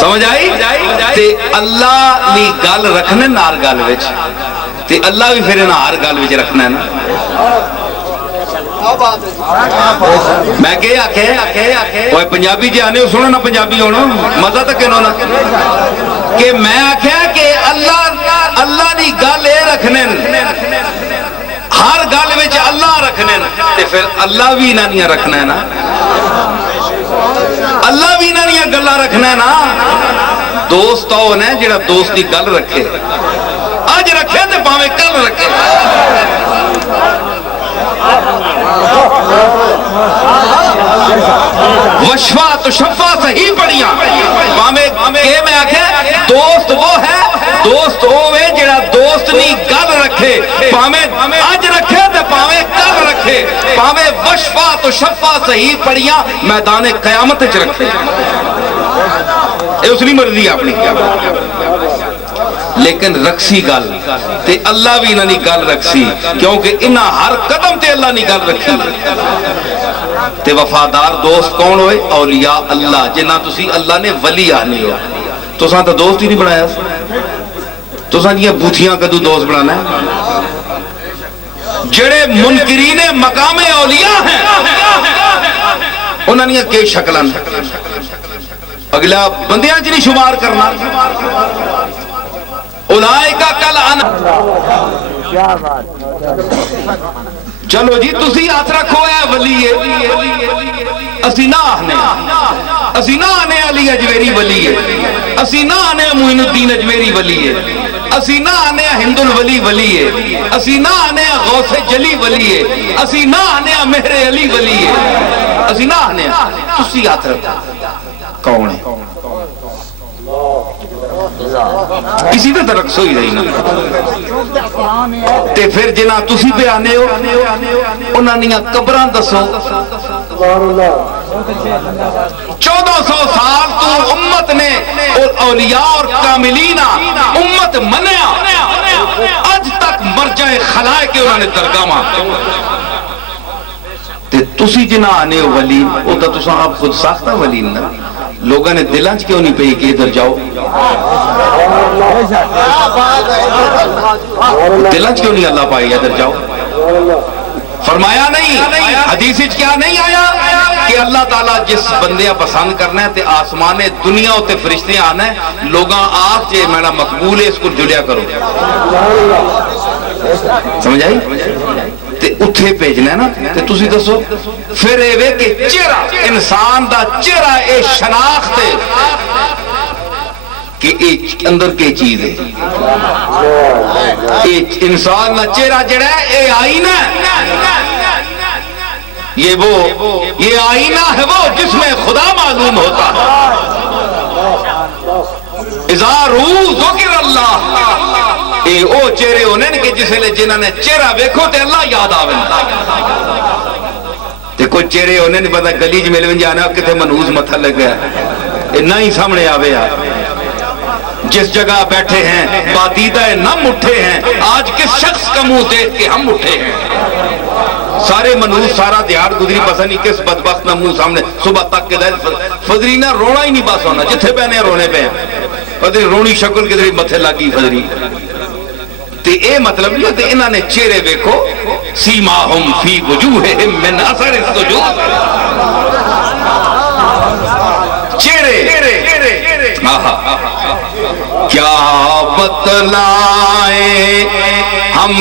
سمجھ آئی؟ تے اللہ دی گل رکھنے نار گل وچ تے اللہ بھی پھر انہاں ہر گل وچ رکھنا ہے نا۔ میں کہ آکھے اوے پنجابی جی آنے سنو نا پنجابی ہونا مزہ تک کنو نا کہ میں آکھیا کہ اللہ دی گل اے رکھنے ہر گل وچ اللہ رکھنے تے پھر اللہ بھی انہاں دیاں رکھنا ہے نا، اللہ بھی انہاں دیاں گلاں رکھنا ہے نا۔ دوست او نے جڑا دوست دی گل رکھے اج رکھے تے بھاویں کل رکھے۔ وشفا تو شفا صحیح پڑھیاں کہ میں آکھے دوست وہ ہے دوست ہوئے جڑا دوست نہیں گل رکھے پاویں اج رکھے تے پاویں کل رکھے، پاویں وشفا تو شفا صحیح پڑھیاں میدان قیامت وچ رکھے، اے اس دی مرضی اپنی۔ لیکن رکسی گل تے اللہ بھی انہاں دی گل رکسی کیونکہ انہاں ہر قدم تے اللہ دی گل رکھی تے وفادار دوست کون ہوئے اولیاء اللہ جنہاں تسی اللہ نے ولی آنے ہو تساں تو دوست ہی نہیں بنایا تساں دیاں بوتھیاں کدو دوست بنانا ہے جڑے منکرین مقام اولیاء ہیں انہاں نے کی شکلاں اگلا بندیاں چ نہیں شمار کرنا اولئک کل چلو جی تسی ہاتھ رکھو اے ولی ہے اسی نہ آنے علی اجمیری ولی ہے اسی نہ آنے معین الدین اجمیری ولی ہے اسی نہ آنے ہند الولی ولی ہے اسی نہ آنے غوث جلی ولی ہے اسی نہ آنے مہر علی ولی ہے اسی نہ آنے تسی ہاتھ رکھو کون ہے کسی تے رکھ سوئی رہی نا تے پھر جنہ تسی پہ آنے ہو انہاں نے قبراں دسو 1400 سال تو امت نے اور اولیاء اور کاملین امت منیا اج تک مرجع خلائق کے انہوں نے درگاہاں تے تسی جنہ آنے ہو ولی او تا تساں آپ خود ساختہ ولی نا لوگوں نے دلانچ کیوں نہیں پہی کہ ادھر جاؤ دلانچ کیوں نہیں اللہ پائی ادھر جاؤ فرمایا نہیں حدیث کیا نہیں آیا کہ اللہ تعالیٰ جس بندیاں پسند کرنا ہے تے آسمان دنیا تے فرشتے آنا ہے لوگاں آج جے میرا مقبول ہے اس کو جڑیا کرو سمجھ آئی تے اتھے پیجنا ہے نا تے تسی دسو پھر ایوے کہ چہرہ انسان دا چہرہ اے شناخت ہے کہ ایک اندر کے چیز ہے ایک انسان دا چہرہ جڑا ہے اے آئینہ یہ آئینہ ہے وہ جس میں خدا معلوم ہوتا ہے اذا روح ذکر اللہ اے او چہرے ہونے کہ جسے لے جنہاں نے چہرہ ویکھو تے اللہ یاد آوے تے کوئی چہرے ہونے نہیں پتا گلی جو ملے جانا کتے منحوس متھا لگ گیا اے نہ ہی سامنے آوے جس جگہ بیٹھے ہیں بادیدہ نم اٹھے ہیں آج کس شخص کا منہ دیکھ کے ہم اٹھے ہیں سارے منحوس سارا دیہات گزری پسا نہیں کس بدبخت نہ منہ سامنے صبح تک کے دل فضری نہ رونا ہی نہیں باس ہونا جتھے پہنے رونے پہ ہیں فضری رونی شکل کے دری متھے لگی فضری تے اے مطلب نہیں تے انہاں نے چہرے ویکھو سیماہم فی وجوہہم من اثر السجود چہرے کیا بتلائیں ہم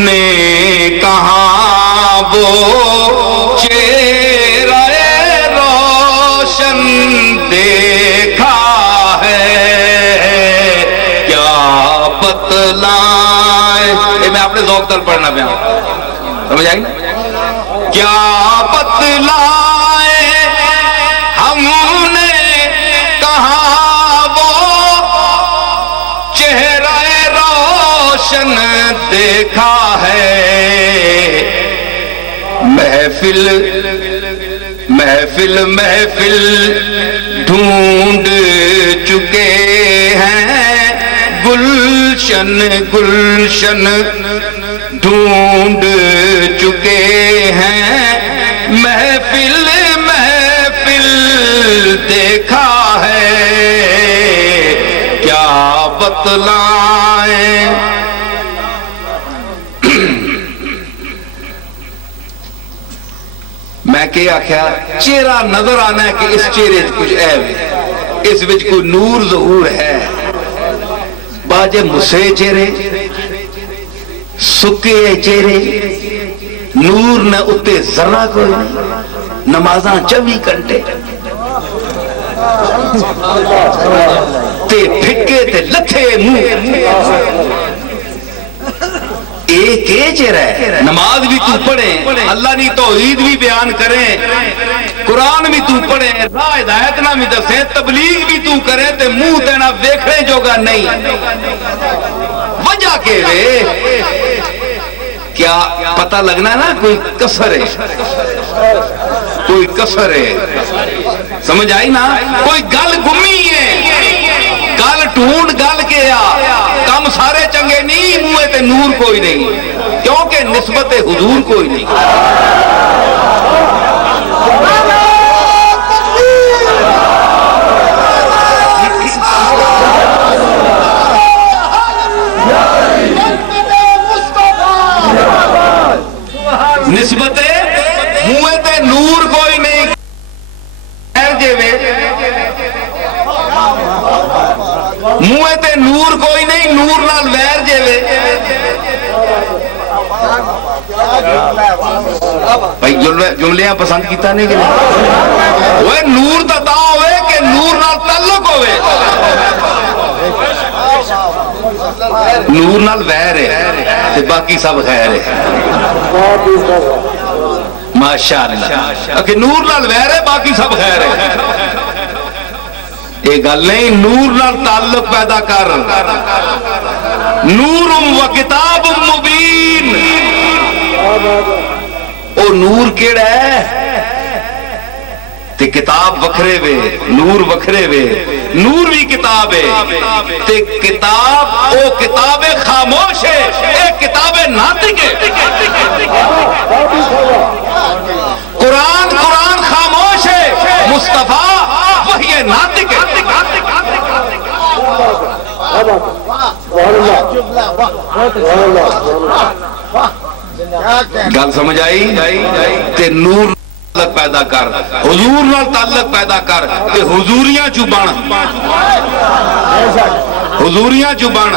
نے کہاں وہ چہرہ روشن دیکھا ہے کیا بتلائیں یہ میں اپنے ذوق تل پڑھنا پہ سمجھ آئی کیا بتلائیں ہم نے کہاں وہ چہرہ روشن دیکھا ہے محفل محفل محفل ڈھونڈ چکے ہیں گلشن گلشن ڈھونڈ چکے ہیں محفل محفل دیکھا ہے کیا بتلائیں میں کیا کیا چہرہ نظر آنا ہے کہ اس چہرے کچھ عیب ہے اس وچ کوئی نور ظہور ہے باجے مسے چہرے سکے چہرے نور نہ اتے ذرہ کوئی نہیں نمازاں 24 گھنٹے تے پھکے تے لتھے منہ ایک چہرہ ہے نماز بھی تو پڑھیں اللہ نے توحید بھی بیان کریں قرآن بھی تو پڑھیں راہ ہدایت نہ بھی دسیں تبلیغ بھی تو کریں تے منہ تینا ویکھنے جوگا نہیں وجہ کے وے کیا پتہ لگنا ہے نا کوئی کسر ہے کوئی کسر ہے سمجھ آئی نا کوئی گل گمی ہے گل ڈھونڈ گل کے نور کوئی نہیں، کیونکہ نسبت حضور کوئی نہیں۔ نسبت منہ تے نور کوئی نہیں، منہ تے نور کوئی نہیں، نور نال ویر جیوے۔ بھائی جملیاں پسند کیتا نہیں کہ وہ نور دا تا ہوئے کہ نور نال تعلق ہوئے، نور نال ویر ہے تے باقی سب خیر ہے۔ ماشاءاللہ کہ نور نال ویر ہے باقی سب خیر ہے، یہ گل نہیں۔ نور نال تعلق پیدا کر، نور و کتاب مبین۔ او نور کیڑا ہے تے کتاب وکھرے وے، نور وکھرے وے۔ نور بھی کتاب ہے تے کتاب او کتاب خاموش ہے، اے کتاب ناطق ہے۔ قرآن خاموش ہے، مصطفیٰ وحی ناطق ہے۔ گل سمجھ آئی؟ تے نور تعلق پیدا کر، حضور نال تعلق پیدا کر تے حضوریاں چو بن، حضوریاں چو بن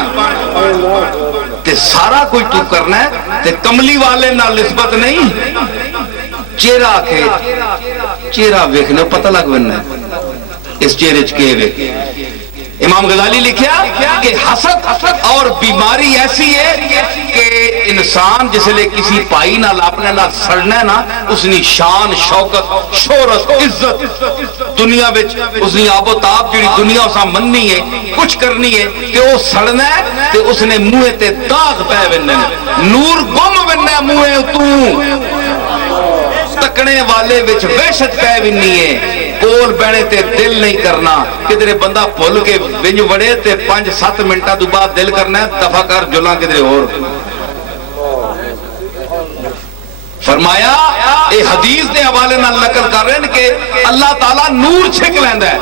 تے سارا کوئی تو کرنا ہے تے کملی والے نال نسبت نہیں۔ چہرہ آکھے چہرہ ویکھنے پتہ لگ بننا ہے اس چہرے چکے وے۔ امام غزالی لکھیا کہ حسد اور بیماری ایسی ہے کہ انسان جس لئے کسی پائی نہ لاپنے نہ سڑنا ہے نا، اس نے شان، شوکت، شہرت، عزت دنیا بچ اس نے آب و تاب جڑی دنیا اسا مننی ہے، کچھ کرنی ہے کہ وہ سڑنا ہے تے اس نے منہ تے داغ پہ بننے، نور گم بننے منہ تو تکنے والے وچ وحشت پہ بننی ہے، کول بینے تے دل نہیں کرنا۔ کدھرے بندہ پھول کے ونج وڑے تے 5-7 منٹا دو بعد دل کرنا ہے دفع کر جلا کدھرے اور۔ فرمایا اے حدیث دے حوالے نہ نقل کر رہے ہیں کہ اللہ تعالیٰ نور چھک لیندہ ہے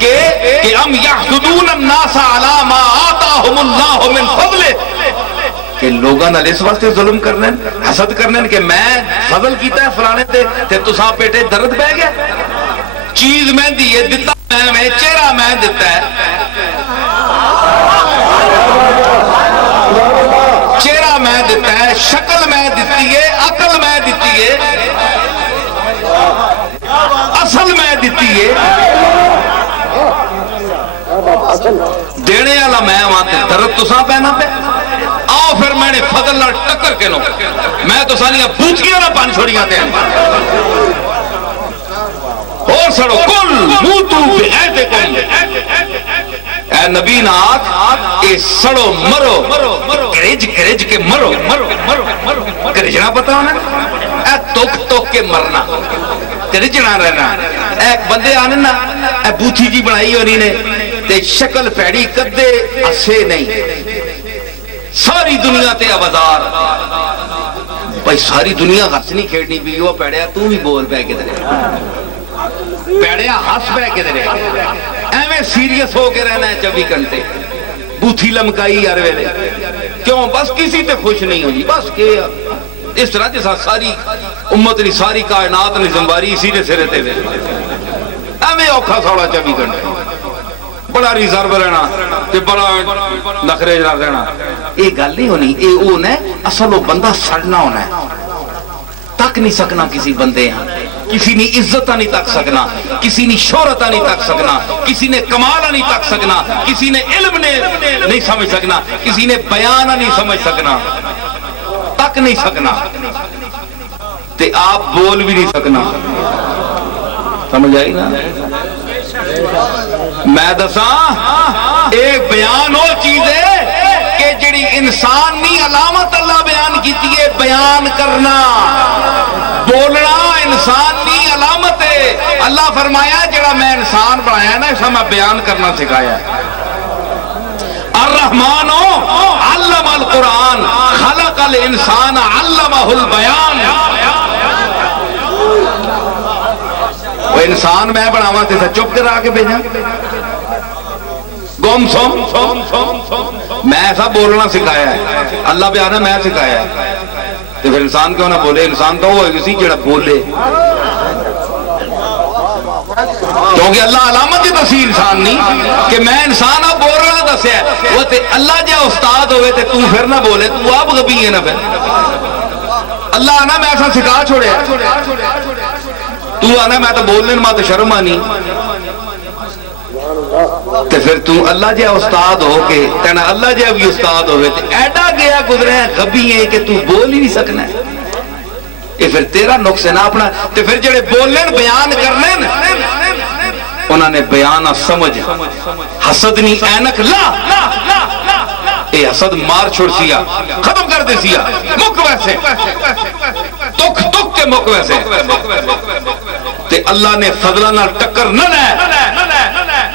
کہ ام یحسدون الناس علی ما آتاہم اللہ من فضلہ، کہ لوگاں نال اس واسطے ظلم کرنے حسد کرنے کہ میں فضل کیتا ہے فلانے تے تساں پیٹے درد بہ گیا، چیز میں دیئے دیتا میں چہرہ میں دیتا ہے، چہرہ میں دیتا ہے، شکل میں دیتی ہے، عقل میں دیتی ہے، اصل میں دیتی ہے، دینے والا میں وہاں تے درد تساں پہنا پہ آؤ پھر میں نے فضل نہ ٹکر کے نو میں تو سالیاں بوتھیاں نہ پان چھوڑیاں تے اور سڑو کل موتو بغیظکم، اے نبی ناک اے سڑو مرو، کرج کے مرو، کرجنا پتا ہونا، اے توک کے مرنا، کرجنا رہنا۔ ایک بندے آنے نا اے بوتھی جی بنائی ہونی نے تے شکل پیڑی کدے اسے نہیں، ساری دنیا تے آوازار، بھائی ساری دنیا غرص نہیں کھیڑنی بھی وہ پیڑیا تو بھی بول پہ کدھرے، پیڑیا ہس پہ کدھرے، ایویں سیریس ہو کے رہنا ہے 24 گھنٹے، بوتھی لمکائی ہر ویلے، کیوں بس کسی تے خوش نہیں ہو جی، بس کہ اس طرح جیسا ساری امت نے ساری کائنات نے زمباری اسی نے سرے تے ایویں اوکھا سوڑا 24 گھنٹے، بڑا ریزرو رہنا تے بڑا نخرے جنا رہنا، یہ گل نہیں ہونی، یہ ہونا ہے اصل وہ بندہ سڑنا ہونا ہے، تک نہیں سکنا کسی بندے ہاں، کسی نے عزت نہیں تک سکنا، کسی نے شہرت نہیں تک سکنا، کسی نے کمال نہیں تک سکنا، کسی نے علم نے نہیں سمجھ سکنا، کسی نے بیان نہیں سمجھ سکنا، تک نہیں سکنا تے آپ بول بھی نہیں سکنا، سمجھ آئی نا؟ میں دساں ایک بیان وہ چیز ہے کہ جڑی انسان نہیں علامت اللہ بیان کیتی ہے بیان کرنا، بولنا انسان نہیں علامت ہے۔ اللہ فرمایا جڑا میں انسان بنایا نا اسا میں بیان کرنا سکھایا، الرحمن علم القرآن خلق الانسان علمہ البیان. وہ انسان میں بناواں تے چپ کرا کے بھیجاں گم سم میں ایسا بولنا سکھایا ہے اللہ بیان ہے میں سکھایا ہے تو پھر انسان کیوں نہ بولے؟ انسان تو وہ ہے کسی جڑا بولے کیونکہ اللہ علامت کی دسی انسان نہیں کہ میں انسان اب بول رہا دسیا وہ تے اللہ جا استاد ہوئے تے تو پھر نہ بولے تو آپ غبی ہے نہ پھر اللہ آنا میں ایسا سکھا چھوڑے تو آنا میں تو بولنے میں تو شرم آنی تے پھر تو اللہ جا استاد ہو کے تینا اللہ جا بھی استاد ہوئے تے ایڈا گیا گزرے ہیں غبی ہے کہ تو بول ہی نہیں سکنا ہے یہ پھر تیرا نقص ہے نا اپنا تے پھر جڑے بولنے بیان کرنے انہوں نے بیانہ سمجھ حسد نہیں اینک لا اے حسد مار چھوڑ سیا ختم کر دے سیا مک ویسے تک تک کے مک ویسے تے اللہ نے فضلہ نہ ٹکر نہ لے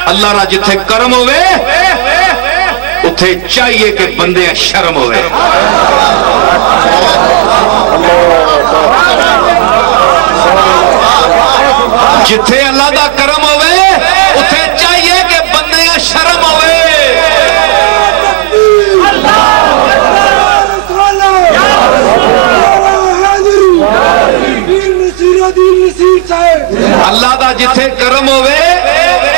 اللہ نہ جتھے کرم ہوئے اتھے چاہیے کہ بندے شرم ہوئے جتھے اللہ دا کرم ہوئے اتھے چاہیے کہ بندے شرم ہوئے اللہ دا جتھے کرم ہوئے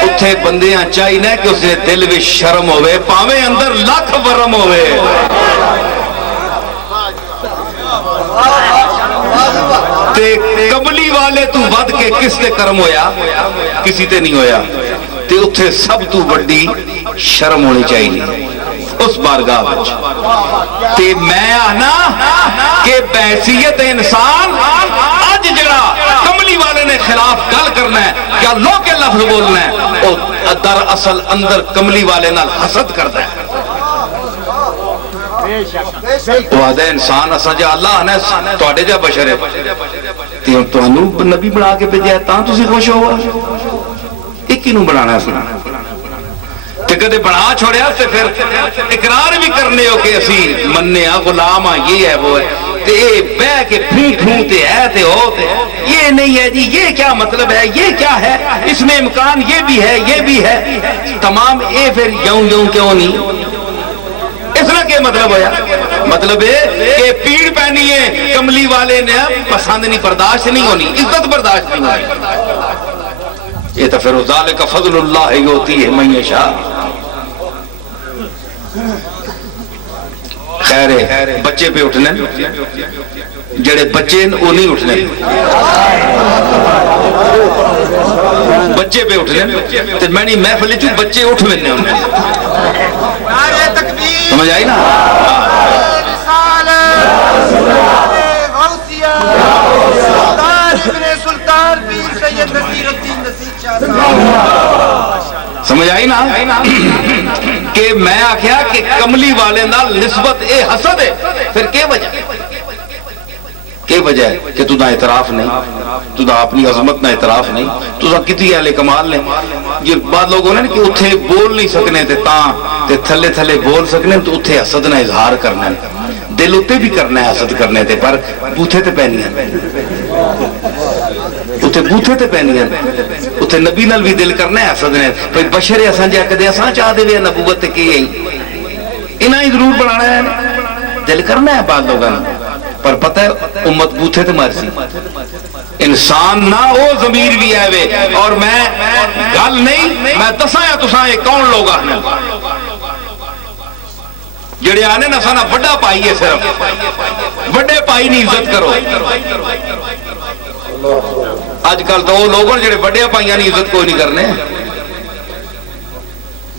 اتھے بندیاں چاہیے کہ اسے دل میں شرم ہوئے پاویں اندر لاکھ ورم ہوئے تے قبلی والے تو ود کے کس تے کرم ہویا کسی تے نہیں ہویا تے اتھے سب تو بڑی شرم ہونی چاہیے اس بارگاہ بچ تے میں آنا کہ بحثیت انسان آج جڑا کملی والے نے خلاف گل کرنا ہے کیا لوگ کے لفظ بولنا ہے او در اصل اندر کملی والے نال حسد کرتا ہے تو آدھے انسان اساں جا اللہ نے توڑے جا بشر ہے تو انہوں نبی بنا کے بھیجا ہے تاں تسی خوش ہوا ایک ہی نوں بنانا ہے سنا تے کدے بنا چھوڑیا تے پھر اقرار بھی کرنے ہو کہ اسی مننے ہاں غلام ہاں یہ ہے وہ ہے تے بہ کے پھوں تے ہے تے ہو تے یہ نہیں ہے جی یہ کیا مطلب ہے یہ کیا ہے اس میں امکان یہ بھی ہے تمام اے پھر یوں کیوں نہیں اس نے کیا مطلب ہویا مطلب ہے کہ پیڑ پہنی ہے کملی والے نے پسند نہیں برداشت نہیں ہونی عزت برداشت نہیں ہونی یہ تو پھر ذالک فضل اللہ یؤتی ہے من یشاء خیر ہے بچے پہ اٹھنے جڑے بچے وہ نہیں اٹھنے بچے پہ اٹھنے تو میں نہیں محفل چوں بچے اٹھ ملنے انہیں سمجھ آئی نا سمجھ آئی نا کہ میں آکھیا کہ کملی والے نال نسبت اے حسد ہے پھر کیا وجہ ہے کہ تو دا اعتراف نہیں تو دا اپنی عظمت نہ اعتراف نہیں تو دا کتی اہل کمال نے یہ بعد لوگوں نے کہ اتھے بول نہیں سکنے تے تاں تے تھلے تھلے بول سکنے تو اتھے حسد نہ اظہار کرنا ہے دل اتھے بھی کرنا ہے حسد کرنے تے پر بوتھے تے پہنی ہے اتھے بوتھے تے پہنی ہے اتھے نبی نال بھی دل کرنا ہے حسد نے بھئی بشر اساں جا کدے اساں چاہ دے وے نبوت تے کی ہے انہاں ہی ضرور بنانا ہے دل کرنا ہے بعد لوگاں پر پتہ ہے امت بوتھے تے مرسی انسان نہ او ضمیر بھی ہے وے اور میں گل نہیں میں دساں یا تساں یہ کون لوگ آنے جڑے آنے نہ سانا بڑا پائی ہے صرف بڑے پائی نہیں عزت کرو آج کل تو وہ لوگوں جڑے بڑے پائیاں نہیں عزت کوئی نہیں کرنے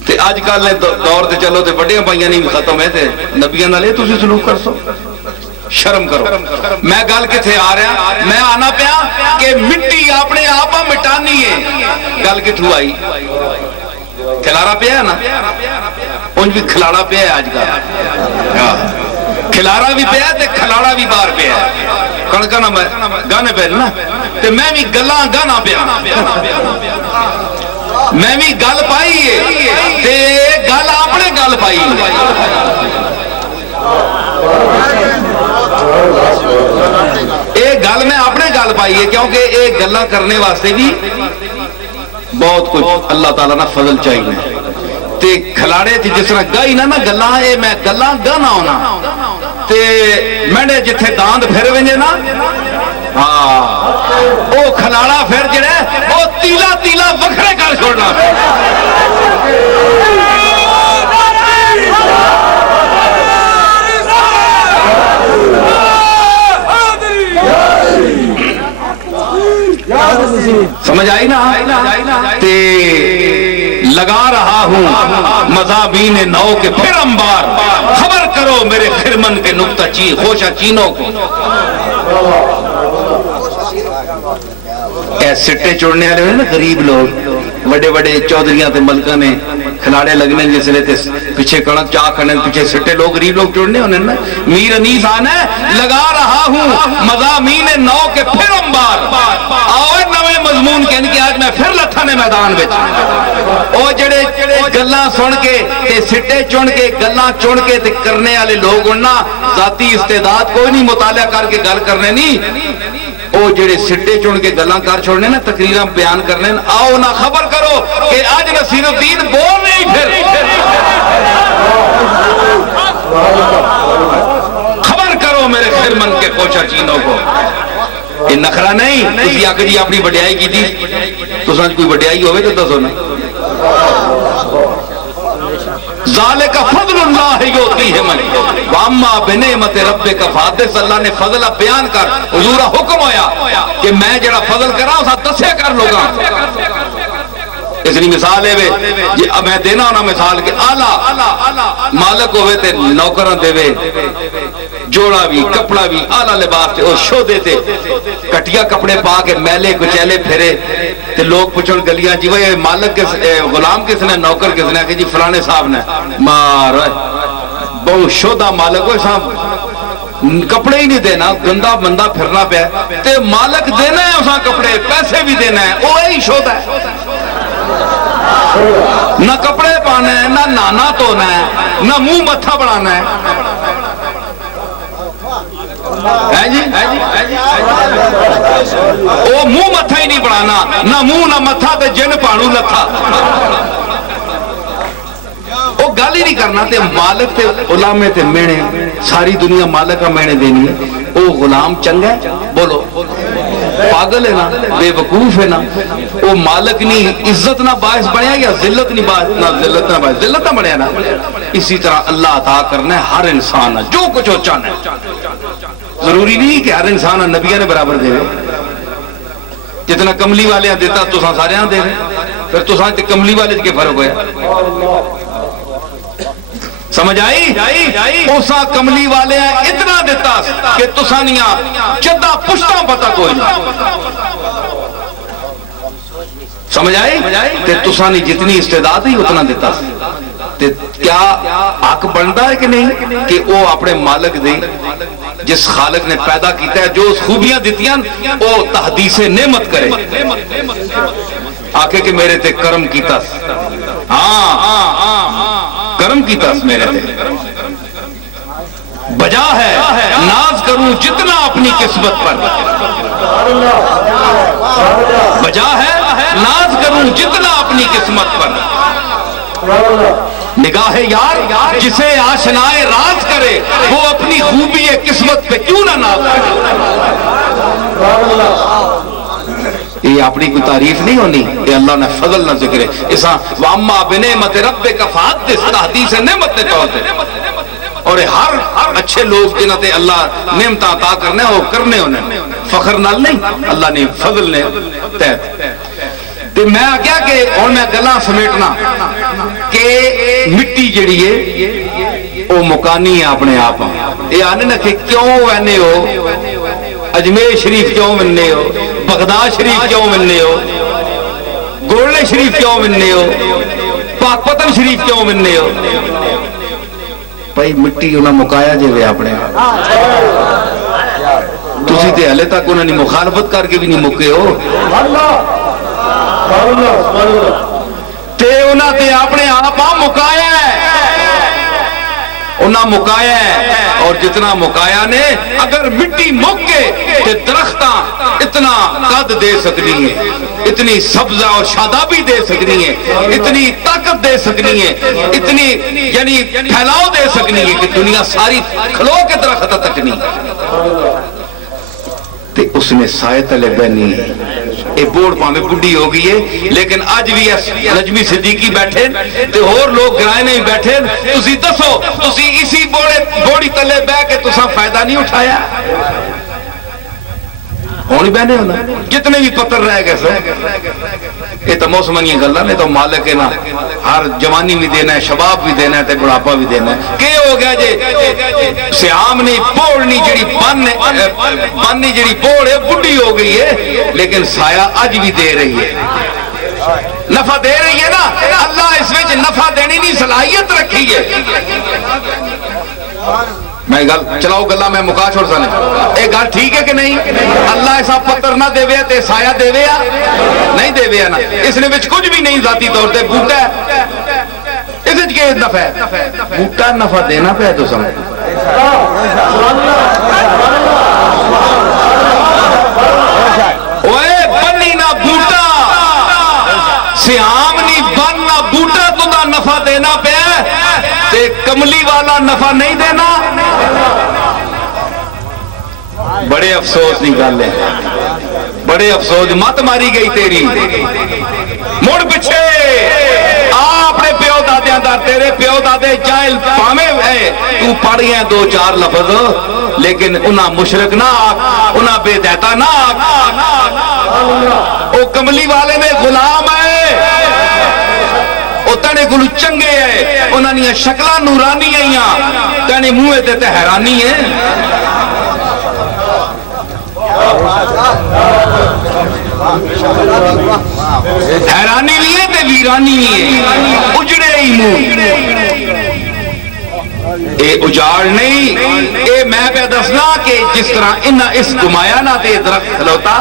تے آج کل دور تے چلو تے بڑے پائیاں نہیں ختم ہے تے نبیاں نہ لے تسی سلوک کر سو شرم کرو میں گل کتھے آ رہا میں آنا پیا کہ مٹی اپنے آپا مٹانی ہے گل کتھوں آئی کھلارا پیا ہے نا انج بھی کھلاڑا پیا ہے آج کا کھلارا بھی پیا ہے تے کھلاڑا بھی باہر پیا ہے کڑکا نہ گانے پہ نا تے میں بھی گلاں گانا پیا میں بھی گل پائی ہے تے گل اپنے گل پائی ایک گل میں اپنے گل پائی ہے کیونکہ ایک گلاں کرنے واسطے بھی بہت کچھ اللہ تعالیٰ نہ فضل چاہیے تے کھلاڑے تھی جس طرح گائی نہ گلاں اے میں گلاں گانا ہونا تے میں نے جتھے داند پھر ونجے نا ہاں او کھلاڑا پھر جڑے او تیلا تیلا وکھرے کر چھوڑنا سمجھ آئی نا تے لگا رہا ہوں مضامین نو کے پھر انبار خبر کرو میرے خرمن کے نکتہ چین خوشہ چینوں کو اے سٹے چوڑنے والے ہوئے نا غریب لوگ بڑے بڑے چودھریاں تے ملکہ نے کھلاڑے لگنے جس لئے تے پیچھے کڑک چاہ کھڑنے پیچھے سٹے لوگ غریب لوگ چوڑنے ہونے نا میر انیس آنا ہے لگا رہا ہوں مضامین نو کے پھر انبار اور نوے مضمون کہنے کہ آج میں پھر لتھانے میدان بچ او جڑے گلاں سن کے تے سٹے چن کے گلاں چن کے تے کرنے والے لوگ اننا ذاتی استعداد کوئی نہیں مطالعہ کر کے گل کرنے نہیں او جڑے سٹے چن کے گلاں کر چھوڑنے نا تقریراں بیان کرنے آؤ نہ خبر کرو کہ آج نصیر الدین بول نہیں پھر خبر کرو میرے خرمن کے کوچہ چینوں کو یہ نخرہ نہیں کسی آکر جی اپنی بڑیائی کی تھی تو سانچ کوئی بڑیائی ہوئے تو دس ہونا ذالک فضل اللہ یوتی ہے من واما بنعمت ربک فحدث اللہ نے فضلہ بیان کر حضورہ حکم ہویا کہ میں جڑا فضل کرا اسا دسے کر لوگا اس لیے مثال ہے جی میں دینا ہونا مثال کہ آلہ مالک ہوئے تے نوکران دے وے جوڑا بھی کپڑا بھی آلہ لباس تے اور شو دیتے کٹیا کپڑے پا کے میلے کچیلے پھرے تے لوگ پچھڑ گلیاں جی وہ مالک کس غلام کس نے نوکر کس نے کہ جی فلانے صاحب نے مار بہت شودہ مالک ہوئے صاحب کپڑے ہی نہیں دینا گندہ بندہ پھرنا پہ تے مالک دینا ہے اساں کپڑے پیسے بھی دینا ہے وہ ہی شودہ ہے نہ کپڑے پانا ہے نہ نانا تونا ہے نہ منہ متھا بڑھانا ہے وہ منہ متھا ہی نہیں بڑھانا نہ منہ نہ متھا تے جن پانو لتھا وہ گل ہی نہیں کرنا تے مالک تے غلامے تے مینے ساری دنیا مالک کا مینے دینی ہے وہ غلام چنگا ہے بولو پاگل ہے نا بے وقوف ہے نا وہ مالک نہیں عزت نہ باعث بنیا یا ذلت نہیں باعث نہ ذلت نہ باعث ذلت نہ بنیا نا اسی طرح اللہ عطا کرنا ہے ہر انسان جو کچھ ہو چاہنا ہے ضروری نہیں کہ ہر انسان نبیہ نے برابر دے جتنا کملی والے ہیں دیتا تو سارے ہاں دے پھر تو سارے کملی والے کے فرق ہویا سمجھ آئی اسا کملی والے ہیں اتنا دیتا کہ تسانیاں جدہ پشتہ پتہ کوئی سمجھ آئی کہ تسانی جتنی استعداد ہی اتنا دیتا کیا حق بنتا ہے کہ نہیں کہ وہ اپنے مالک دیں جس خالق نے پیدا کیتا ہے جو اس خوبیاں دیتیاں وہ تحدیث نعمت کرے آکے کہ میرے تے کرم کیتا ہاں کرم کیتا میرے تے بجا ہے ناز کروں جتنا اپنی قسمت پر بجا ہے ناز کروں جتنا اپنی قسمت پر نگاہ یار جسے آشنائے راز کرے وہ اپنی خوبی قسمت پہ کیوں نہ ناز کرے یہ اپنی کوئی تعریف نہیں ہونی کہ اللہ نے فضل نہ ذکرے اسا وَأَمَّا بِنِعْمَتِ رَبِّكَ فَحَدِّثْ تحدیث نعمت نے توڑتے اور ہر اچھے لوگ جنہاں تے اللہ نعمت عطا کرنے وہ کرنے ہونے فخر نال نہیں اللہ نے فضل نے تحت تو میں کیا کہ اور میں گلاں سمیٹنا کہ مٹی جڑی ہے وہ مکانی ہے اپنے آپ یہ آنے نا کہ کیوں وینے ہو اجمیر شریف کیوں مننے ہو بغداد شریف کیوں مننے ہو گولڈے شریف کیوں مننے ہو پاک پتن شریف کیوں مننے ہو بھائی مٹی انہاں مکایا جے وے اپنے تسی تے ہلے تک انہاں نے مخالفت کر کے بھی نہیں مکے ہو تے انہاں تے اپنے آپ مکایا ہے انہاں مکایا ہے، اور جتنا مکایا نے اگر مٹی مک کے تے درختاں اتنا قد دے سکنی ہے، اتنی سبزہ اور شادابی دے سکنی ہے، اتنی طاقت دے سکنی ہے، اتنی یعنی پھیلاؤ دے سکنی ہے کہ دنیا ساری کھلو کے درخت تکنی تے اس نے سائے تلے بہنی ہے۔ اے بوڑ پاہمیں بڑھی ہو گئی ہے، لیکن آج بھی نجمی صدیقی بیٹھے تے اور لوگ گرائے نہیں بیٹھے، تسی دسو تسی اسی بوڑی تلے بہ کے تساں فائدہ نہیں اٹھایا؟ ہونی بہنے ہونا جتنے بھی پتر رہ گئے سو یہ تو موسمانی گلا نے تو مالک ہے نا، ہر جوانی بھی دینا ہے، شباب بھی دینا ہے تے بڑھاپا بھی دینا ہے۔ کہ ہو گیا جے سیام نہیں بوڑنی جڑی بننی جڑی بوڑ ہے بڑھی ہو گئی ہے، لیکن سایہ اج بھی دے رہی ہے، نفع دے رہی ہے نا۔ اللہ اس میں نفع دینے نہیں صلاحیت رکھی ہے۔ میں گل چلاؤ گلا میں مکا چھوڑ سانے ایک گل ٹھیک ہے کہ نہیں؟ اللہ ایسا پتر نہ دے ویا تے سایہ دے ویا نہیں دے ویا نا، اس نے وچ کچھ بھی نہیں ذاتی طور تے بوٹا ہے، اس وچ کے نفع ہے؟ بوٹا نفع دینا پہ تو سمجھ اوے بنی نہ بوٹا سیام نہیں بن نہ بوٹا تو دا نفع دینا پہ تے کملی والا نفع نہیں دینا۔ بڑے افسوس نہیں گل ہے، بڑے افسوس مت ماری گئی تیری، مڑ پچھے اپنے پیو دادیاں دا، تیرے پیو دادے جاہل پاویں ہے، تو پڑھی ہیں دو چار لفظ لیکن انہاں مشرک نہ آکھ، انہاں بے دیتا نہ آکھ، او کملی والے میں غلام ہے، او تنے گلو چنگے ہے، انہاں نے شکلہ نورانی ہیں، تنے منہ دیتے حیرانی ہے۔ حیرانی بھی ہے تے ویرانی بھی ہے، اجڑے ہی منہ اے اجاڑ نہیں، اے میں پہ دسنا کہ جس طرح انہا اس گمایا نہ تے درخت کھلوتا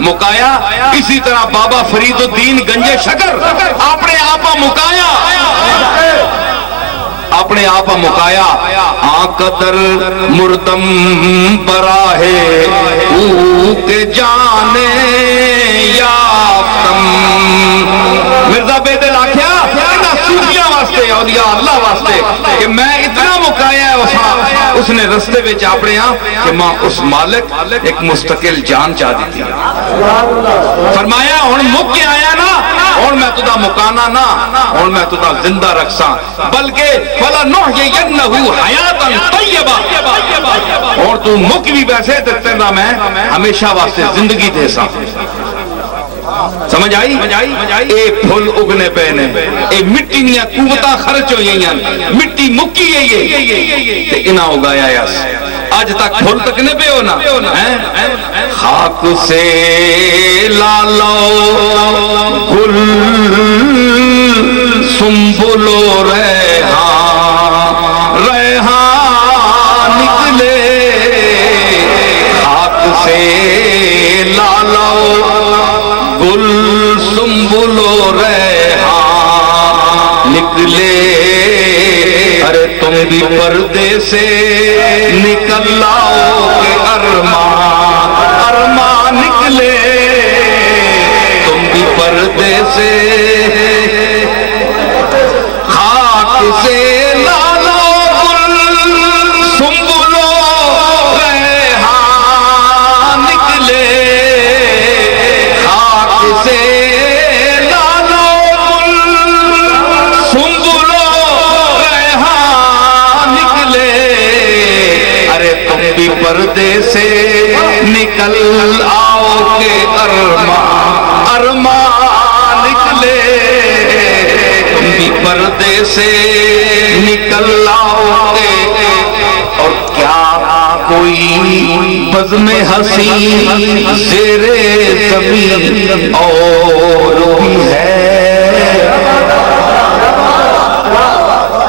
مکایا، اسی طرح بابا فرید الدین گنجے شکر اپنے آپا مکایا، اپنے آپا مکایا۔ ہاں قدر مردم براہے او کے جانے یافتم، مرزا بیدل آکھیا اتنا صوفیاں واسطے اولیاء اللہ واسطے کہ میں اتنا مکایا ہے اس نے رستے بچ اپنے ہاں کہ ماں اس مالک ایک مستقل جان چاہ دیتی، فرمایا ہن مک کے آیا نا، اور میں تُدا مکانا نا، اور میں تُدا زندہ رکھساں، بلکہ فَلَنُحْيِيَنَّهُ حَيَاتًا طَيِّبَةً، اور تو مک بھی بیسے دیتے نا میں ہمیشہ واسطے زندگی دے ساں۔ سمجھ آئی؟ اے پھل اگنے پینے، اے مٹی نیا قوتہ خرچ ہوئی ہیں، مٹی مکی ہے یہ تے انہاں اگایا یاس، آج تک پھل تکنے پہ ہونا، خاک سے لالو گل سنبل و ریحان، ریحان نکلے، خاک سے لالو گل سنبل و ریحان نکلے، ارے تم بھی پردے سے نکل آؤ کہ ارمان، ارمان نکلے، تم بھی پردے سے خاک سے پردے سے نکل آؤ کہ ارمان، ارمان نکلے، تم بھی پردے سے نکل آؤ کہ، اور کیا کوئی بزم حسین زیر زمین اور بھی ہے،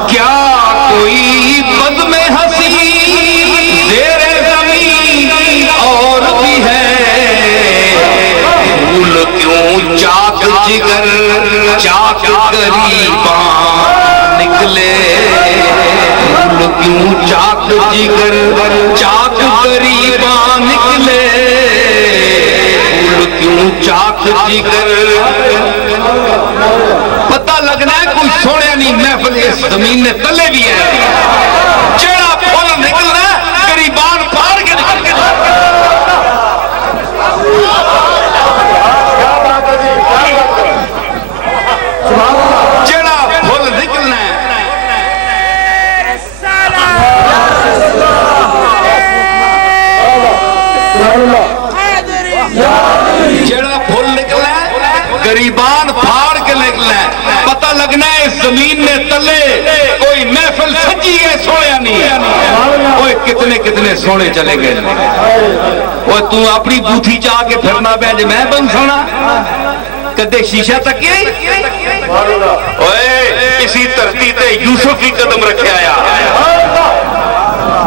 کیا کوئی بزم حسین چاک جگر چاک گریباں نکلے، پھول کیوں چاک جگر چاک غریباں نکلے، پھول کیوں چاک جگر۔ پتہ لگنا ہے کوئی سونے نہیں محفل اس زمین نے تلے بھی ہے، جڑا پھول نکلنا غریبان پھاڑ کے نکلنا۔ جڑا پھول نکلنا ہے جڑا پھول نکلنا ہے غریبان پھاڑ کے نکلنا ہے۔ پتہ لگنا ہے اس زمین نے تلے کوئی محفل سجی ہے سویا نہیں۔ اوہ کتنے کتنے سونے چلے گئے، اوہ تو اپنی بوتھی چاہ کے پھرنا پہ جو میں بن سونا کدے شیشہ تک ہی اوہ اسی دھرتی تے یوسف ہی قدم رکھے آیا۔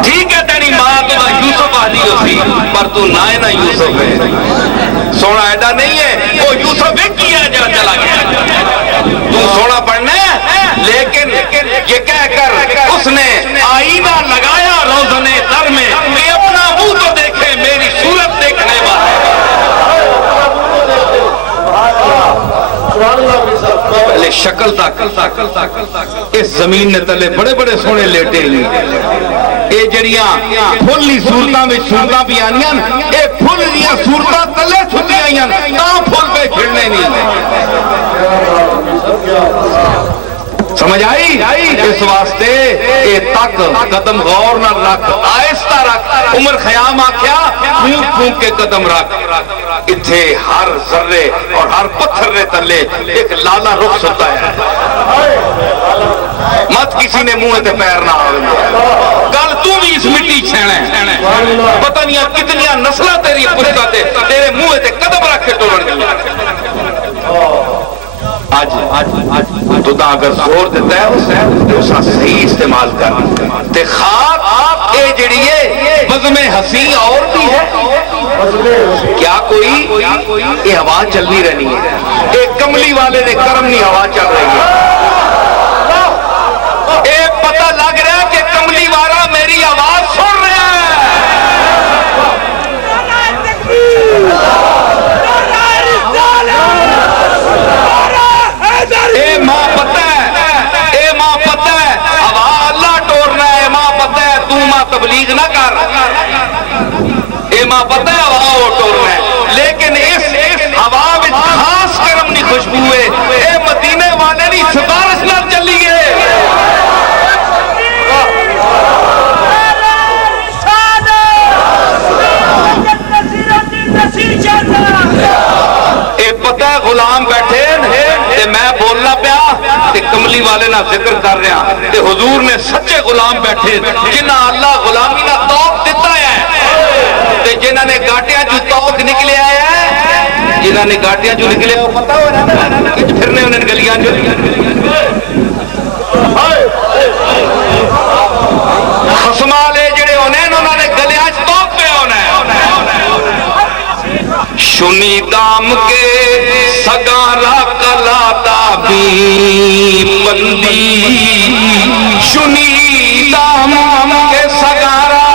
ٹھیک ہے تیری ماں تو نہ یوسف آدھی ہو سی پر تو نہ ہے نہ یوسف ہے، سونا ایڈا نہیں ہے، وہ یوسف ایک ہی ہے جہاں چلا گیا۔ تو سونا پڑھنا ہے لیکن یہ کہہ کر اس نے آئینہ لگایا روزنے در میں کہ اپنا منہ تو دیکھے میری صورت دیکھنے والا ہے۔ پہلے شکل تک اس زمین نے تلے بڑے بڑے سونے لیٹے نہیں، اے جڑیاں پھلی صورتاں میں صورتاں بھی آنیاں، اے پھل دیاں صورتاں تلے چھٹی آئیاں تاں پھل پہ کھڑنے نہیں۔ سمجھ آئی؟ اس واسطے اے تک قدم غور نہ رکھ، آہستہ رکھ، عمر خیام آکھیا پھونک پھونک کے قدم رکھ۔ اتھے ہر ذرے اور ہر پتھر نے تلے ایک لالا رخ ستا ہے، مت کسی نے منہ تے پیر نہ آوے، کل تو بھی اس مٹی چھینا ہے، پتہ نہیں کتنی نسلہ تیری پشتہ تے تیرے منہ تے قدم رکھ کے ٹولن گیا۔ آج تو دا اگر زور دیتا ہے اس کا صحیح استعمال کر تے خاک اے جڑیے بزم حسین اور بھی ہے، کیا کوئی یہ ہوا چلنی رہنی ہے، ایک کملی والے نے کرم نہیں ہوا چل رہی ہے، اے پتہ لگ رہا ہے کہ کملی والا میری آواز سن رہا ہے۔ اے ماں پتہ ہے، اے ماں پتہ ہے ہوا اللہ ٹورنا ہے، اے ماں پتہ ہے تو ماں تبلیغ نہ کر، اے ماں پتہ ہے ہوا وہ ٹورنا ہے، لیکن اس ہوا میں خاص کرم نہیں خوشبو ہے، اے مدینے والے نہیں سفارش نہ چلی گئے۔ اے پتہ ہے غلام بیٹھے تے میں بولنا پیا تے کملی والے نہ ذکر کر رہا تے حضور نے سچے غلام بیٹھے جنہ اللہ غلامی نہ توق دیتا ہے تے جنہ نے گاٹیاں جو توق نکلے آیا ہے، جنہ نے گاٹیاں جو نکلے وہ پتہ ہو رہا ہے کچھ پھرنے انہیں گلیاں جو خسمالے جڑے انہوں نے گلیاں توق پہ ہونا ہے۔ شنی دام کے سگارا کلا دابی بندی، شنی دام کے سگارا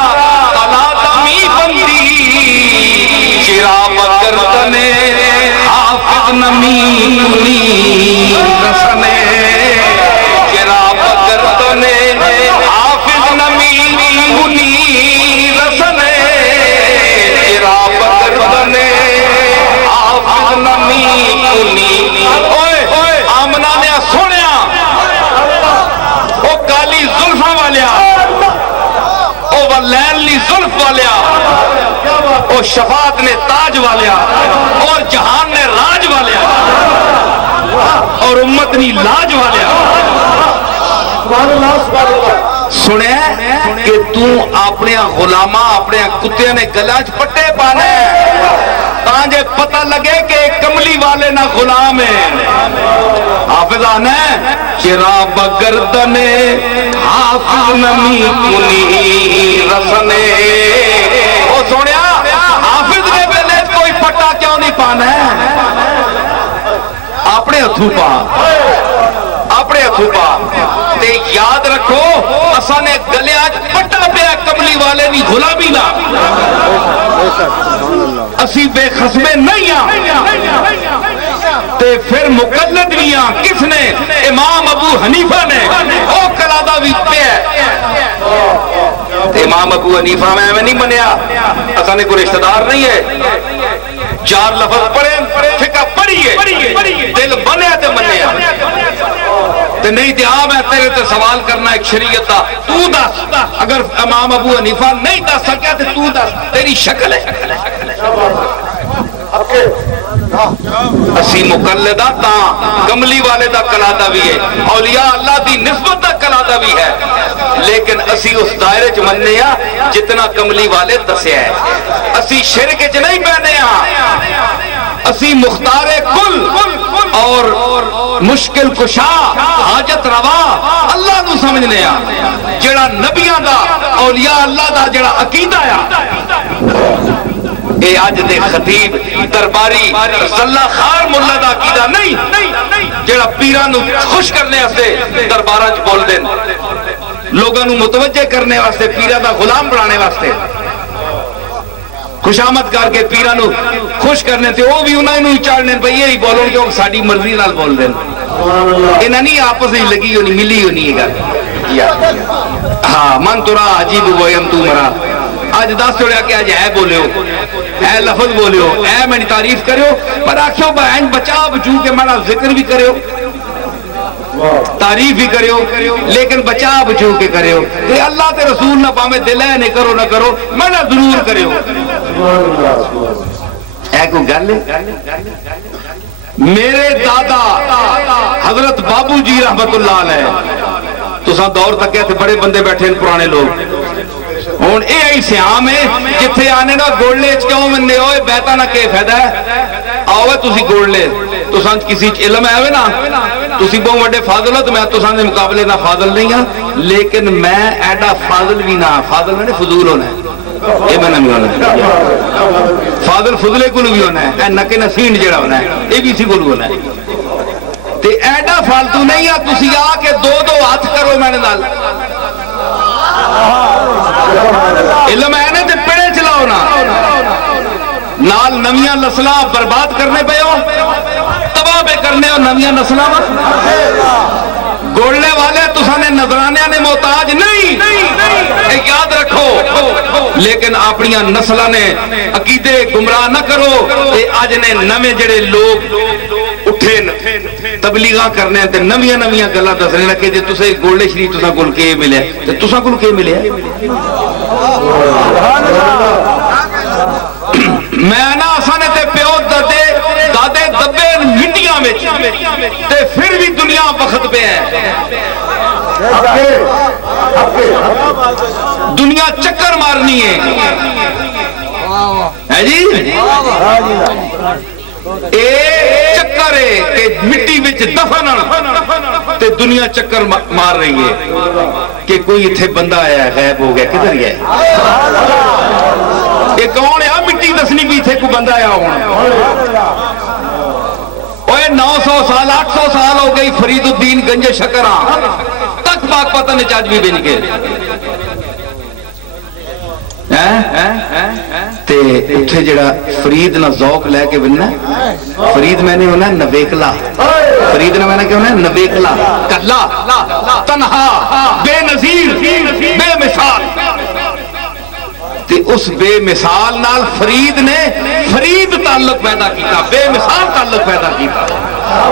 کلا دابی بندی، چراب گردن حافظ نمی کنی رسنے، چراب گردن حافظ نمی کنی رسنے، چراب گردن آمنہ نے سنیا وہ کالی زلفہ والیا، وہ ولیلی زلف والیا، وہ شفاعت نے تاج والیا اور جہان نے راج والیا اور امت نے لاج والیا۔ سنے کہ تو اپنے غلامہ اپنے کتے نے گلاج پٹے پانے تانجے پتہ لگے کہ کملی والے نہ غلام ہیں۔ حافظ آنا ہے چراب گردن حافظ نمی کنی رسنے، وہ سونیا حافظ نے پہلے کوئی پٹا کیوں نہیں پانا ہے، اپنے ہتھوں پا، اپنے ہتھوں پا تے یاد رکھو اساں نے گلیاں غلامی دا اسی بے خصمے نہیں ہاں تے پھر مقلد بھی ہاں کس نے امام ابو حنیفہ نے او کلادہ بھی پہ ہے امام ابو حنیفہ میں نہیں منیا اساں نے کوئی رشتہ دار نہیں ہے چار لفظ پڑھیں فقہ پڑھیے دل بنے تے منیا تے نہیں تے میں تیرے تے سوال کرنا ایک شریعت دا تو دس اگر امام ابو حنیفہ نہیں دس سکیا تے تو دس تیری شکل ہے اسی مقلدہ تا کملی والے دا کلادہ بھی ہے اولیاء اللہ دی نسبت دا کلادہ بھی ہے لیکن اسی اس دائرے چ مننے ہاں جتنا کملی والے دسیا ہے اسی شرک چ نہیں پہنے ہاں اسی مختار کل اور مشکل کشا حاجت روا اللہ نو سمجھنے ہاں جڑا نبیاں دا اولیاء اللہ دا جڑا عقیدہ ہے اے آج دے خطیب درباری رسالہ خار ملا دا عقیدہ نہیں جڑا پیرانو خوش کرنے واسطے درباراں چ بول دین لوگاں نو متوجہ کرنے واسطے پیرا دا غلام بنانے واسطے خوشامد کر کے پیرانو خوش کرنے تے وہ بھی انہاں نو چاڑنے بھئی یہی بولو کہ ساڈی مرضی نال بول دین انہاں نہیں آپس وچ لگی ہونی ملی ہونی ہے گل ہاں من ترا عجیب ویم تو مرا آج دس چھوڑیا کہ آج اے بولے ہو اے لفظ بولے ہو اے میں تعریف کرے ہو پر آکھیو بہن بچا بچو کے میں ذکر بھی کرے ہو تعریف بھی کرے ہو لیکن بچا بچو کے کرے ہو کہ اللہ تے رسول نہ پامے دل ہے نہیں کرو نہ کرو میں نہ ضرور کرے ہو اے کوئی گل ہے میرے دادا حضرت بابو جی رحمت اللہ علیہ تو ساں دور تک ہے بڑے بندے بیٹھے ہیں پرانے لوگ ہوں یہ ہی سیام ہے جتھے آنے نا گولے کیوں مننے ہوئے بیتا نہ کے فائدہ ہے آؤ تسی گولے تو سانچ کسی علم ہے نا تسی بہت بڑے فاضل ہو تو میں تو سانچ مقابلے نہ فاضل نہیں ہاں لیکن میں ایڈا فاضل بھی نہ فاضل میں نے فضول ہونا ہے یہ میں نے بھی ہونا ہے فاضل فضلے کو بھی ہونا ہے نکے نسین جڑا ہونا ہے یہ بھی اسی کو ہونا ہے تے ایڈا فالتو نہیں ہے تسی آ کے دو ہاتھ کرو میں نے نال علم ہے نا تے پڑے چلاؤ نا نال نویاں نسلاں برباد کرنے پہ ہو تباہ پہ کرنے ہو نویاں نسلاں گولنے والے تسانے نظرانے نے محتاج نہیں یاد رکھو لیکن اپنی نسلہ نے عقیدے گمراہ نہ کرو آج نے نویں جڑے لوگ اٹھے تبلیغاں کرنے تے نویاں نویاں گلاں دسنے لگے جے تسے گولڈے شریف تساں کول کے ملے تے تساں کول کے ملے میں نا اسانے تے پیو دادے دبے مٹیاں وچ تے پھر بھی دنیا وقت پہ ہے دنیا چکر مارنی ہے جی اے چکر ہے کہ مٹی وچ دفن تے دنیا چکر مار رہی ہے کہ کوئی اتھے بندہ آیا ہے غائب ہو گیا کدھر گیا یہ کون ہے مٹی دسنی بھی اتھے کو بندہ آیا ہونا 900 سال 800 سال ہو گئی فرید الدین گنج شکراں تک پاک پتہ نے چاج بھی بن کے تے اتھے جڑا فرید نہ ذوق لے کے بننا فرید میں نے ہونا نویکلا فرید نے میں نے کیا ہونا نویکلا کلا تنہا بے نظیر بے مثال تے اس بے مثال نال فرید نے فرید تعلق پیدا کیتا بے مثال تعلق پیدا کیتا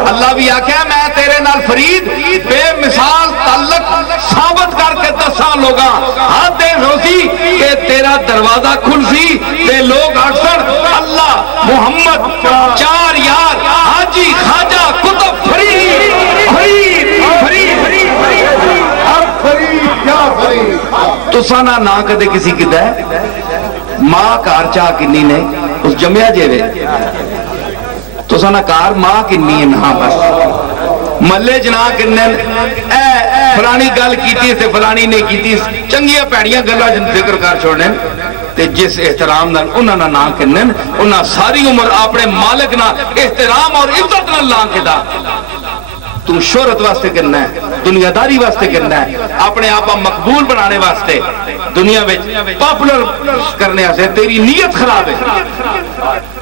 اللہ بھی آکھیا میں تیرے نال فرید بے مثال تعلق ثابت کر کے دساں لوگاں ہاتھ دے روزی کہ تیرا دروازہ کھل سی تے لوگ اکثر اللہ محمد چار یار حاجی خواجہ کتب فرید فرید فرید تو سانا نہ کدے کسی کی دے ماں کار چاہ کنی نے اس جمعہ جیوے تو سانا کار ماں کنی ہے نہ بس ملے جنا کنن اے فلانی گل کیتی سے فلانی نے کیتی چنگیاں پیڑیاں گلہ جن ذکر کر چھوڑنے تے جس احترام نہ انہاں نہ کنن انہاں ساری عمر اپنے مالک نہ احترام اور عزت نہ لان کے دا تو شہرت واسطے کرنا ہے دنیا داری واسطے کرنا ہے اپنے آپ مقبول بنانے واسطے دنیا میں پاپولر کرنے سے تیری نیت خراب ہے،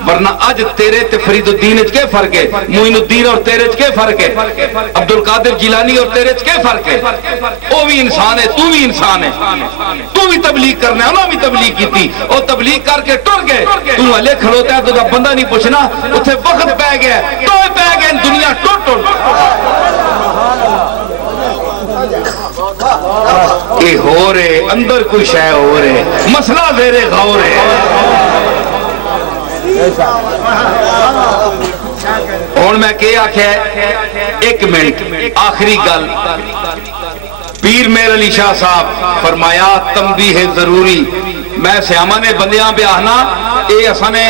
ورنہ اج تیرے تے فرید الدین وچ کیا فرق ہے، معین الدین اور تیرے وچ کیا فرق ہے، عبد القادر جیلانی اور تیرے وچ کیا فرق ہے؟ وہ بھی انسان ہے، تو بھی انسان ہے، تو بھی تبلیغ کرنا ہے، انہوں بھی تبلیغ کی تھی، اور تبلیغ کر کے ٹر گئے، تو ہلے کھڑوتا ہے تو بندہ نہیں پوچھنا، اتنے وقت پہ گیا تو پہ گئے دنیا ٹوٹ ٹوٹ اے ہو رہے اندر کوئی شے ہو رہے مسئلہ زیرے غور ہے۔ اور میں کیا آکھیا ہے ایک منٹ آخری گل، پیر میر علی شاہ صاحب فرمایا تنبیہ ضروری، میں سیامہ نے بندیاں پہ آنا اے اسانے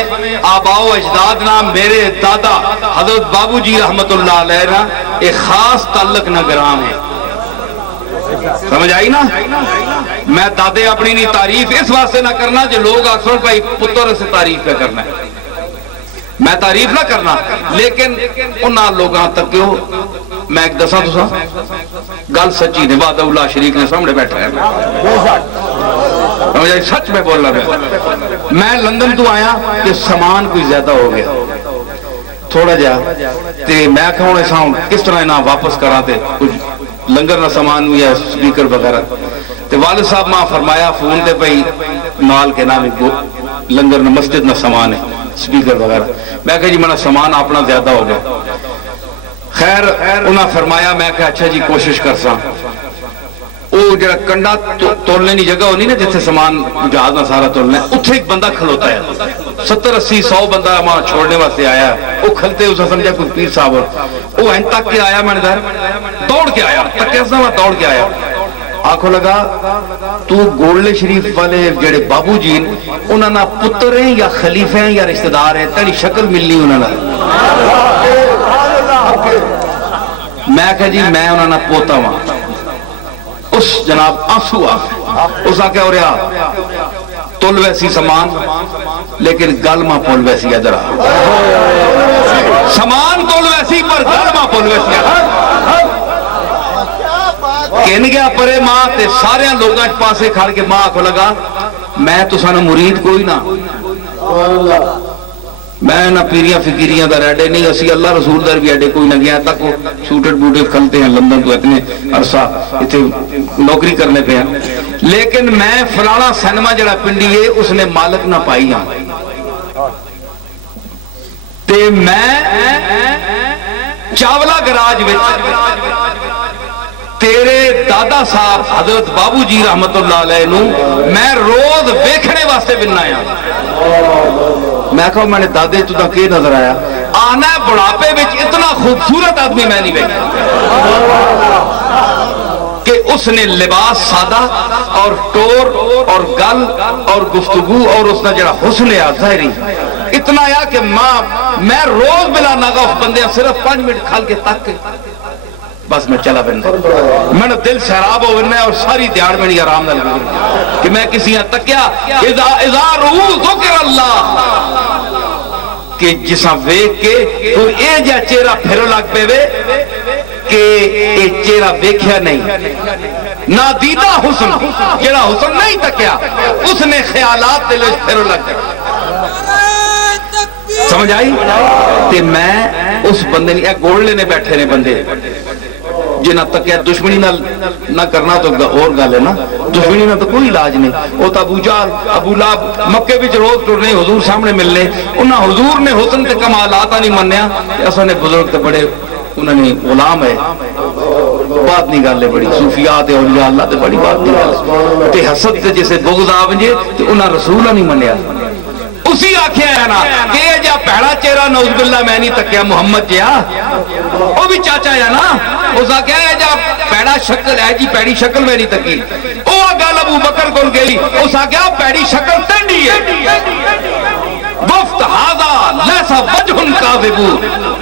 آباء و اجداد نا میرے دادا حضرت بابو جی رحمت اللہ علیہ نا ایک خاص تعلق نہ گرام ہے، سمجھ آئی نا؟ میں دادے اپنی نہیں تعریف اس واسطے نہ کرنا جو لوگ اکثر بھائی پتر سے تعریف پہ کرنا ہے، میں تعریف نہ کرنا، لیکن انہاں لوگاں تک کیوں میں ایک دساں تو گل سچی نے وعدہ اللہ شریک نے سامنے بیٹھا ہے، سچ میں بول رہا ہے۔ میں لندن تو آیا کہ سامان کوئی زیادہ ہو گیا تھوڑا جا تے میں کہوں ایسا کس طرح انہاں واپس کرا دے کچھ لنگر نہ سامان یا سپیکر وغیرہ تے والد صاحب ماں فرمایا فون دے بھئی مال کے نام لنگر نہ مسجد نہ سامان ہے سپیکر وغیرہ، میں کہا جی میرا سامان اپنا زیادہ ہو گیا، خیر انہاں فرمایا، میں کہا اچھا جی کوشش کرساں، وہ جڑا کنڈا تولنے کی جگہ ہونی نا جتھے سامان جہاز نہ سارا تولنا ہے، اتھے ایک بندہ کھلوتا ہے، 70-80-100 بندہ وہاں چھوڑنے واسطے آیا ہے، وہ کھلتے اسے سمجھا کوئی پیر صاحب، وہ این تک کے آیا، میں نے کہا دوڑ کے آیا، تک کیسا میں دوڑ کے آیا، آنکھوں لگا تو گولڈ شریف والے جڑے بابو جی انہوں نے پتر ہیں یا خلیفہ ہیں یا رشتہ دار ہیں، تیری شکل ملنی انہوں نے، میں کہا جی میں انہوں نے پوتا ہوں، اس جناب آنسو اس آکے ہو رہا تول ویسی سامان لیکن گل ماں پول ویسی ادھر سامان تول ویسی پر گل ماں پول ویسی کہن گیا پرے ماں تے سارے لوگاں پاسے کھڑ کے ماں کو لگا میں تو سانو مرید کوئی نہ، میں نہ پیریاں فکریاں دا ریڈے نہیں، اسی اللہ رسول در بھی ایڈے کوئی نہ گیا تک وہ سوٹر بوٹے کھلتے ہیں لندن تو اتنے عرصہ اتنے نوکری کرنے پہ ہیں، لیکن میں فلانا سینما جڑا پنڈی ہے اس نے مالک نہ پائی ہاں تے میں چاولہ گراج تیرے دادا صاحب حضرت بابو جی رحمت اللہ علیہ نو میں روز ویکھنے واسطے بننا آیا، میں کہا میں نے دادے تو تک یہ نظر آیا آنا بڑھاپے وچ اتنا خوبصورت آدمی میں نہیں ویکھا کہ اس نے لباس سادہ اور ٹور اور گل اور گفتگو اور اس نے جڑا حسن ظاہری اتنا آیا کہ میں روز بلا ناغا اس بندے صرف 5 منٹ کھال کے تک کے بس میں چلا بننا، میں نے دل سیراب ہو بننا اور ساری دیار میں نہیں آرام نہ لگا کہ میں کسی یہاں تک کیا اذا روح ذکر اللہ کہ جسا ویک کے تو اے جا چہرہ پھرو لگ پہ وے کہ اے چہرہ ویکھیا نہیں، نادیدہ حسن جڑا حسن نہیں تکیا اس نے خیالات دل پھرو لگ پہ، سمجھ آئی؟ تے میں اس بندے نے گولڈے نے بیٹھے نے بندے جنہ تک دشمنی نہ کرنا تو اور گل ہے نا، دشمنی نہ تو کوئی علاج نہیں، وہ تو ابو جہل ابو لہب مکے وچ روز ٹرنے حضور سامنے ملنے، انہاں حضور نے حسن تے کمالات نہیں منیا، اساں نے بزرگ تے بڑے انہوں نے غلام ہے بات نہیں گل ہے بڑی صوفیات اولیاء اللہ تے بڑی بات نہیں گل تے حسد تے جسے بغض آ ونجے تے انہاں رسول نہیں منیا، اسی آکھیا ہے نا کہ یہ جا پہڑا چہرہ نعوذ باللہ میں نہیں تکیا محمد جیا وہ بھی چاچا ہے نا، اس آکھیا ہے جا پیڑا شکل ہے جی پیڑی شکل میں نہیں تکی، وہ گل ابو بکر کول گئی اس آکھیا پیڑی شکل ٹنڈی ہے گفت ہاذا لیسا وجہ کاذب،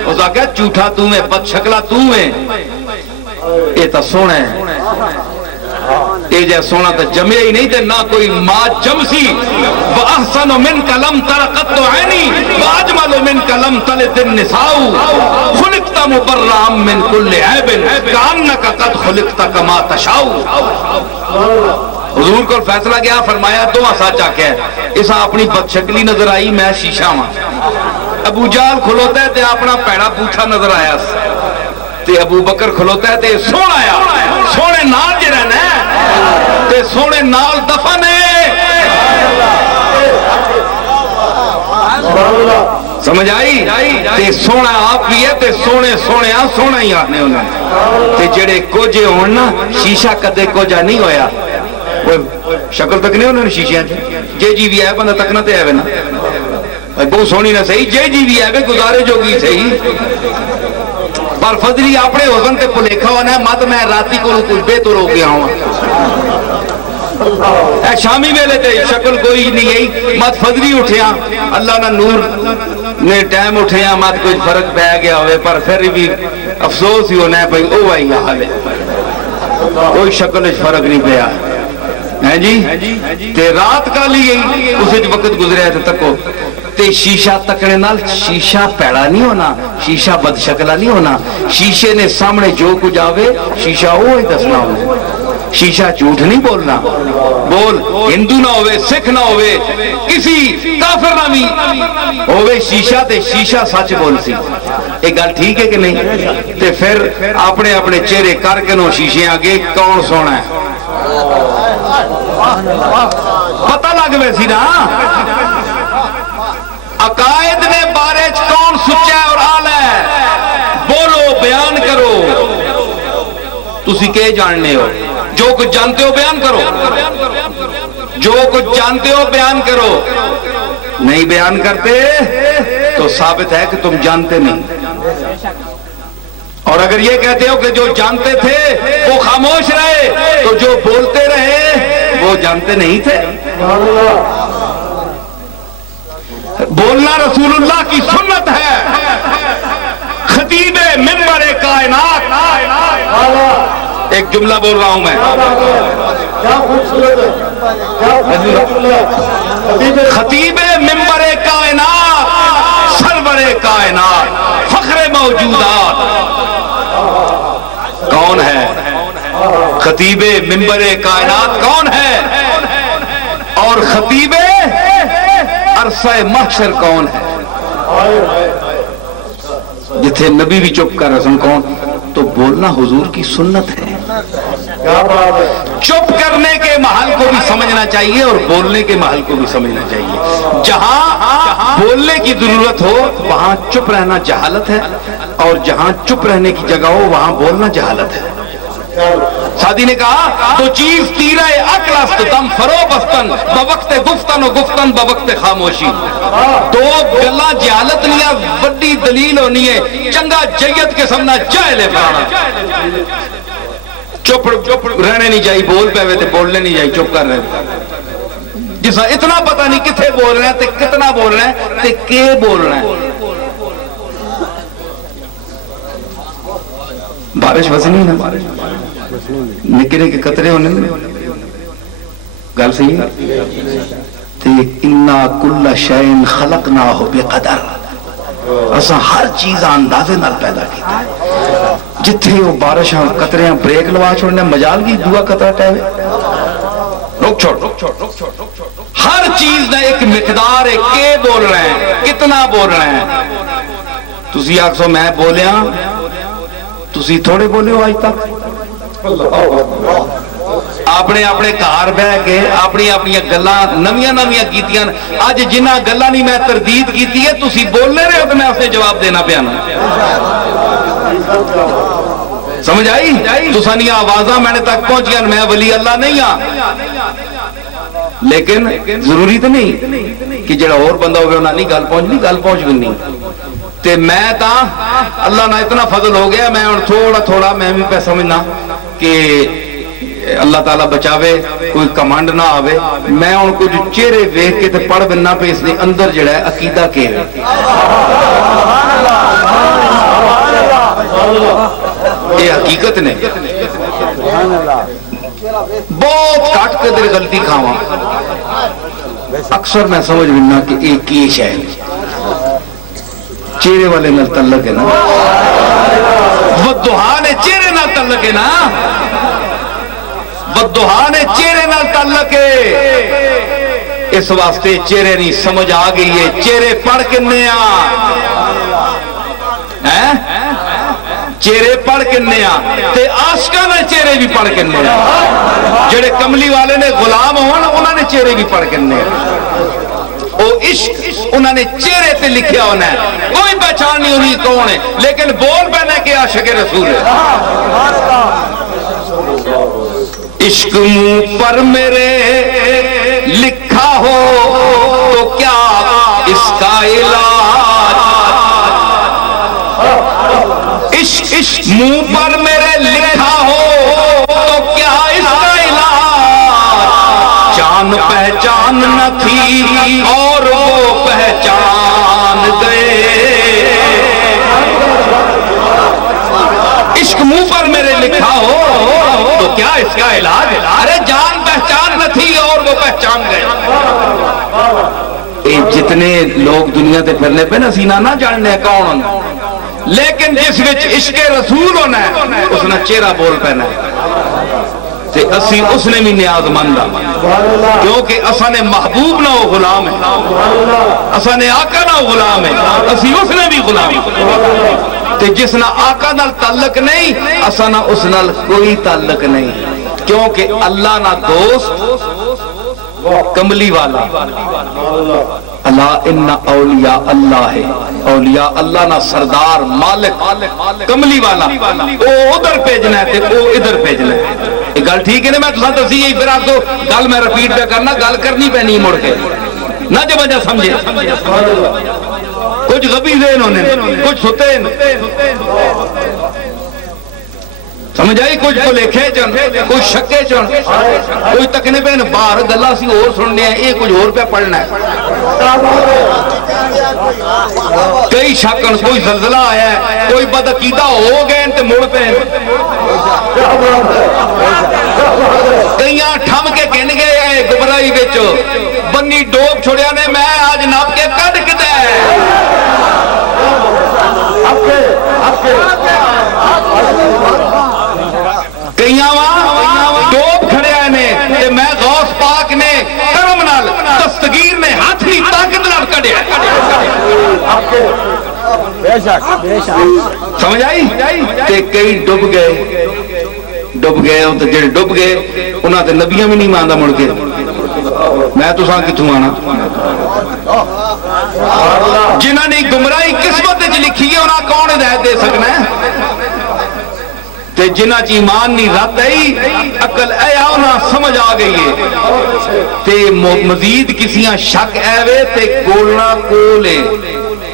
اس آکھیا جھوٹا تو میں بد شکلا تو میں یہ تو سونا ہے اے جا سونا تو جمعے ہی نہیں تے نہ کوئی ماں جمسی وَأَحْسَنُ مِنْكَ لَمْ تَرَقَتُ عَيْنِي وَأَجْمَلُ مِنْكَ لَمْ تَلِدِ النِّسَاءُ خُلِقْتَ مُبَرَّأً مِنْ كُلِّ عَيْبٍ كَأَنَّكَ قَدْ خُلِقْتَ كَمَا تَشَاءُ، حضور کو فیصلہ گیا فرمایا دو سچ آکھیا اسا اپنی بدشکلی نظر آئی میں شیشہ ہاں ابو جہل کھلوتا ہے تے اپنا پیڑا پوچھا نظر آیا تے ابو بکر کھلوتا ہے تے سونا آیا سونے نال جے رہنا ہے تے سونے نال دفن ہے سمجھ آئی تے سونا آپ بھی ہے تے سونے سونے سونا ہی آنے انہیں تے جڑے کوجے ہونا شیشہ کدے کوجا نہیں ہویا شکل تک نہیں انہوں نے شیشیاں جے جی بھی ہے بندہ تکنا تے آئے نا بہت سونی نہ صحیح جے جی بھی ہے گزارے جو گی صحیح پر فضلی اپنے حسن تے پلیکھا ہونا ہے مت میں راتی کو کچھ بے تو رو گیا ہوں اے شامی ویلے تے شکل کوئی نہیں ہے مت فضلی اٹھیا اللہ نہ نور نے ٹائم اٹھیا مت کوئی فرق پہ گیا ہوئے پر پھر بھی افسوس ہی ہونا ہے بھائی او آئی حال ہے کوئی شکل فرق نہیں پیا ہے جی تے رات کا لی گئی اس وقت گزریا تھے تکو تے شیشہ تکنے نال شیشہ پیڑا نہیں ہونا شیشہ بد شکلہ نہیں ہونا شیشے نے سامنے جو کچھ آوے شیشہ وہ ہی دسنا ہوئے شیشہ جھوٹ نہیں بولنا بول ہندو نہ ہوئے سکھ نہ ہوئے کسی کافر نہ بھی ہوئے شیشہ تے شیشہ سچ بول سی ایک گل ٹھیک ہے کہ نہیں تے پھر اپنے اپنے چہرے کر کے نو شیشے آگے کون سونا ہے پتہ لگ ویسی نا عقائد نے بارے کون سچا ہے اور اعلی ہے بولو بیان کرو تسی کے جاننے ہو جو کچھ جانتے ہو بیان کرو جو کچھ جانتے ہو بیان کرو نہیں بیان کرتے تو ثابت ہے کہ تم جانتے نہیں اور اگر یہ کہتے ہو کہ جو جانتے تھے وہ خاموش رہے تو جو بولتے رہے وہ جانتے نہیں تھے بولنا رسول اللہ کی سنت ہے خطیب منبر کائنات ایک جملہ بول رہا ہوں میں خطیب منبر کائنات سرور کائنات فخر موجودات کون ہے خطیب منبر کائنات کون ہے اور خطیب عرصہ محشر کون ہے جتھے نبی بھی چپ کر رسم کون تو بولنا حضور کی سنت ہے چپ کرنے کے محل کو بھی سمجھنا چاہیے اور بولنے کے محل کو بھی سمجھنا چاہیے جہاں بولنے کی ضرورت ہو وہاں چپ رہنا جہالت ہے اور جہاں چپ رہنے کی جگہ ہو وہاں بولنا جہالت ہے سادی نے کہا تو چیز تیرہ عقل است دم فرو بستن بوقت گفتن و گفتن بوقت خاموشی تو گلا جہالت نیا بڑی دلیل ہونی ہے چنگا جیت کے سمنا جائلے پرانا چپ رہنے نہیں جائی بول پہ ہوئے تھے بولنے نہیں جائی چپ کر رہے جسا اتنا پتہ نہیں کتھے بول رہے ہیں تے کتنا بول رہے ہیں تے کے بول رہے ہیں بارش وزنی نا نکے نکے قطرے ہونے گل صحیح ہے اِنَّا كُلَّ شَيْءٍ خَلَقْنَاهُ بِقَدَرٍ اساں ہر چیز اندازے نال پیدا کیتا ہے جتھے وہ بارش قطرے بریک لوا چھوڑنے مجال کی دعا قطرہ ٹہوے روک چھوڑ ہر چیز دا ایک مقدار ہے کے بول رہے ہیں کتنا بول رہے ہیں تسی آکسو میں بولیا تسی تھوڑے بولے ہو آج تک اپنے اپنے کار بہ کے اپنی اپنی گلاں نمیاں نمیاں کیتیاں آج جنہ گلاں نہیں میں تردید کیتی ہے تسی بولنے رہے ہو تو میں اسے جواب دینا پیانا سمجھ آئی تسانیہ آوازاں میں نے تک پہنچیاں میں ولی اللہ نہیں ہاں لیکن ضروری تو نہیں کہ جڑا اور بندہ ہوگا انہاں نہیں گل پہنچ گئی تے میں تا اللہ نہ اتنا فضل ہو گیا میں تھوڑا تھوڑا میں بھی پہ سمجھنا کہ اللہ تعالیٰ بچاوے کوئی کمانڈ نہ آوے میں ان کو جو چہرے ویکھ کے تے پڑھ بننا پہ اس نے اندر جڑا ہے عقیدہ کے ہے یہ حقیقت نے بہت کٹ کے دل غلطی کھاواں اکثر میں سمجھ بننا کہ ایک کیش ہے چہرے والے نال تعلق ہے نا وہ دہا نے چہرے نال تعلق ہے نا بدوہا نے چہرے نال تعلق ہے، اس واسطے چہرے نہیں سمجھ آ گئی ہے چہرے پڑھ کنے چہرے پڑھ کنے تے عاشقاں نے چہرے بھی پڑھ کنے جڑے کملی والے نے غلام ہون انہوں نے چہرے بھی پڑھ کنے او عشق انہوں نے چہرے تے لکھیا ہونا ہے، کوئی پہچان نہیں ہونی کون ہے، لیکن بول پہنے کہ عاشق رسول ہے۔ عشق منہ پر میرے لکھا ہو تو کیا اس کا علاج، عشق منہ پر میرے لکھا ہو تو کیا اس کا علاج، جان پہچان نہ تھی اور وہ پہچان گئے، عشق منہ پر میرے لکھا ہو تو کیا اس کا علاج، ارے جان پہچان نہ تھی اور وہ پہچان گئے۔ جتنے لوگ دنیا تے پھرنے پہ نا سینہ نہ جاننے کون، لیکن جس وچ عشق رسول ہونا ہے اس نے چہرہ بول پہنا ہے تے اسی اس نے بھی نیاز مند کیونکہ اسا نے محبوب نہ ہو غلام ہے، اسا نے آقا نہ ہو غلام ہے، اسی اس نے بھی غلام تے جس نہ آقا نال تعلق نہیں اسا نہ اس نال کوئی تعلق نہیں، کیونکہ اللہ نہ دوست کملی والا، اللہ ان اولیاء اللہ ہے، اولیاء اللہ نہ سردار مالک کملی والا، او ادھر بھیجنا ہے تے او ادھر بھیجنا ہے۔ یہ گل ٹھیک ہے نا، میں تساں دسی ہے پھر آپ کو گل میں رپیٹ پہ کرنا، گل کرنی پہ نہیں مڑ کے نہ جو وجہ سمجھے، کچھ غبی ذہن ہونے کچھ ستے سمجھ آئی، کچھ بھلیکھے چن کچھ شکے چن، کوئی تکنے پہ باہر گلا سی اور سننے ہیں، یہ کچھ اور پہ پڑھنا ہے، کئی شکن کوئی زلزلہ آیا ہے، کوئی بدعقیدہ ہو گئے تے مڑ پہ کئیاں ٹھم کے کہن گئے ہیں گمراہی وچ بنی ڈوب چھوڑیا نے میں آج ناپ کے کڈ کے دے کئیاں وہاں ڈوب کھڑیا نے تے میں غوث پاک نے کرم نال دستگیر نے ہاتھ بھی طاقت نال کڈیا، سمجھ آئی، تے کئی ڈب گئے تے جڑے ڈب گئے انہاں تے نبیاں بھی نہیں ماندا مڑ کے، میں تساں کتھوں آنا، جنہاں نے گمراہی قسمت وچ لکھی ہے انہاں کون ہدایت دے سکنا ہے، تے جنہاں چ ایمان نہیں رت ہے عقل اے انہاں سمجھ آ گئی ہے، تے مزید کسیاں شک ایوے تے کولنا کولے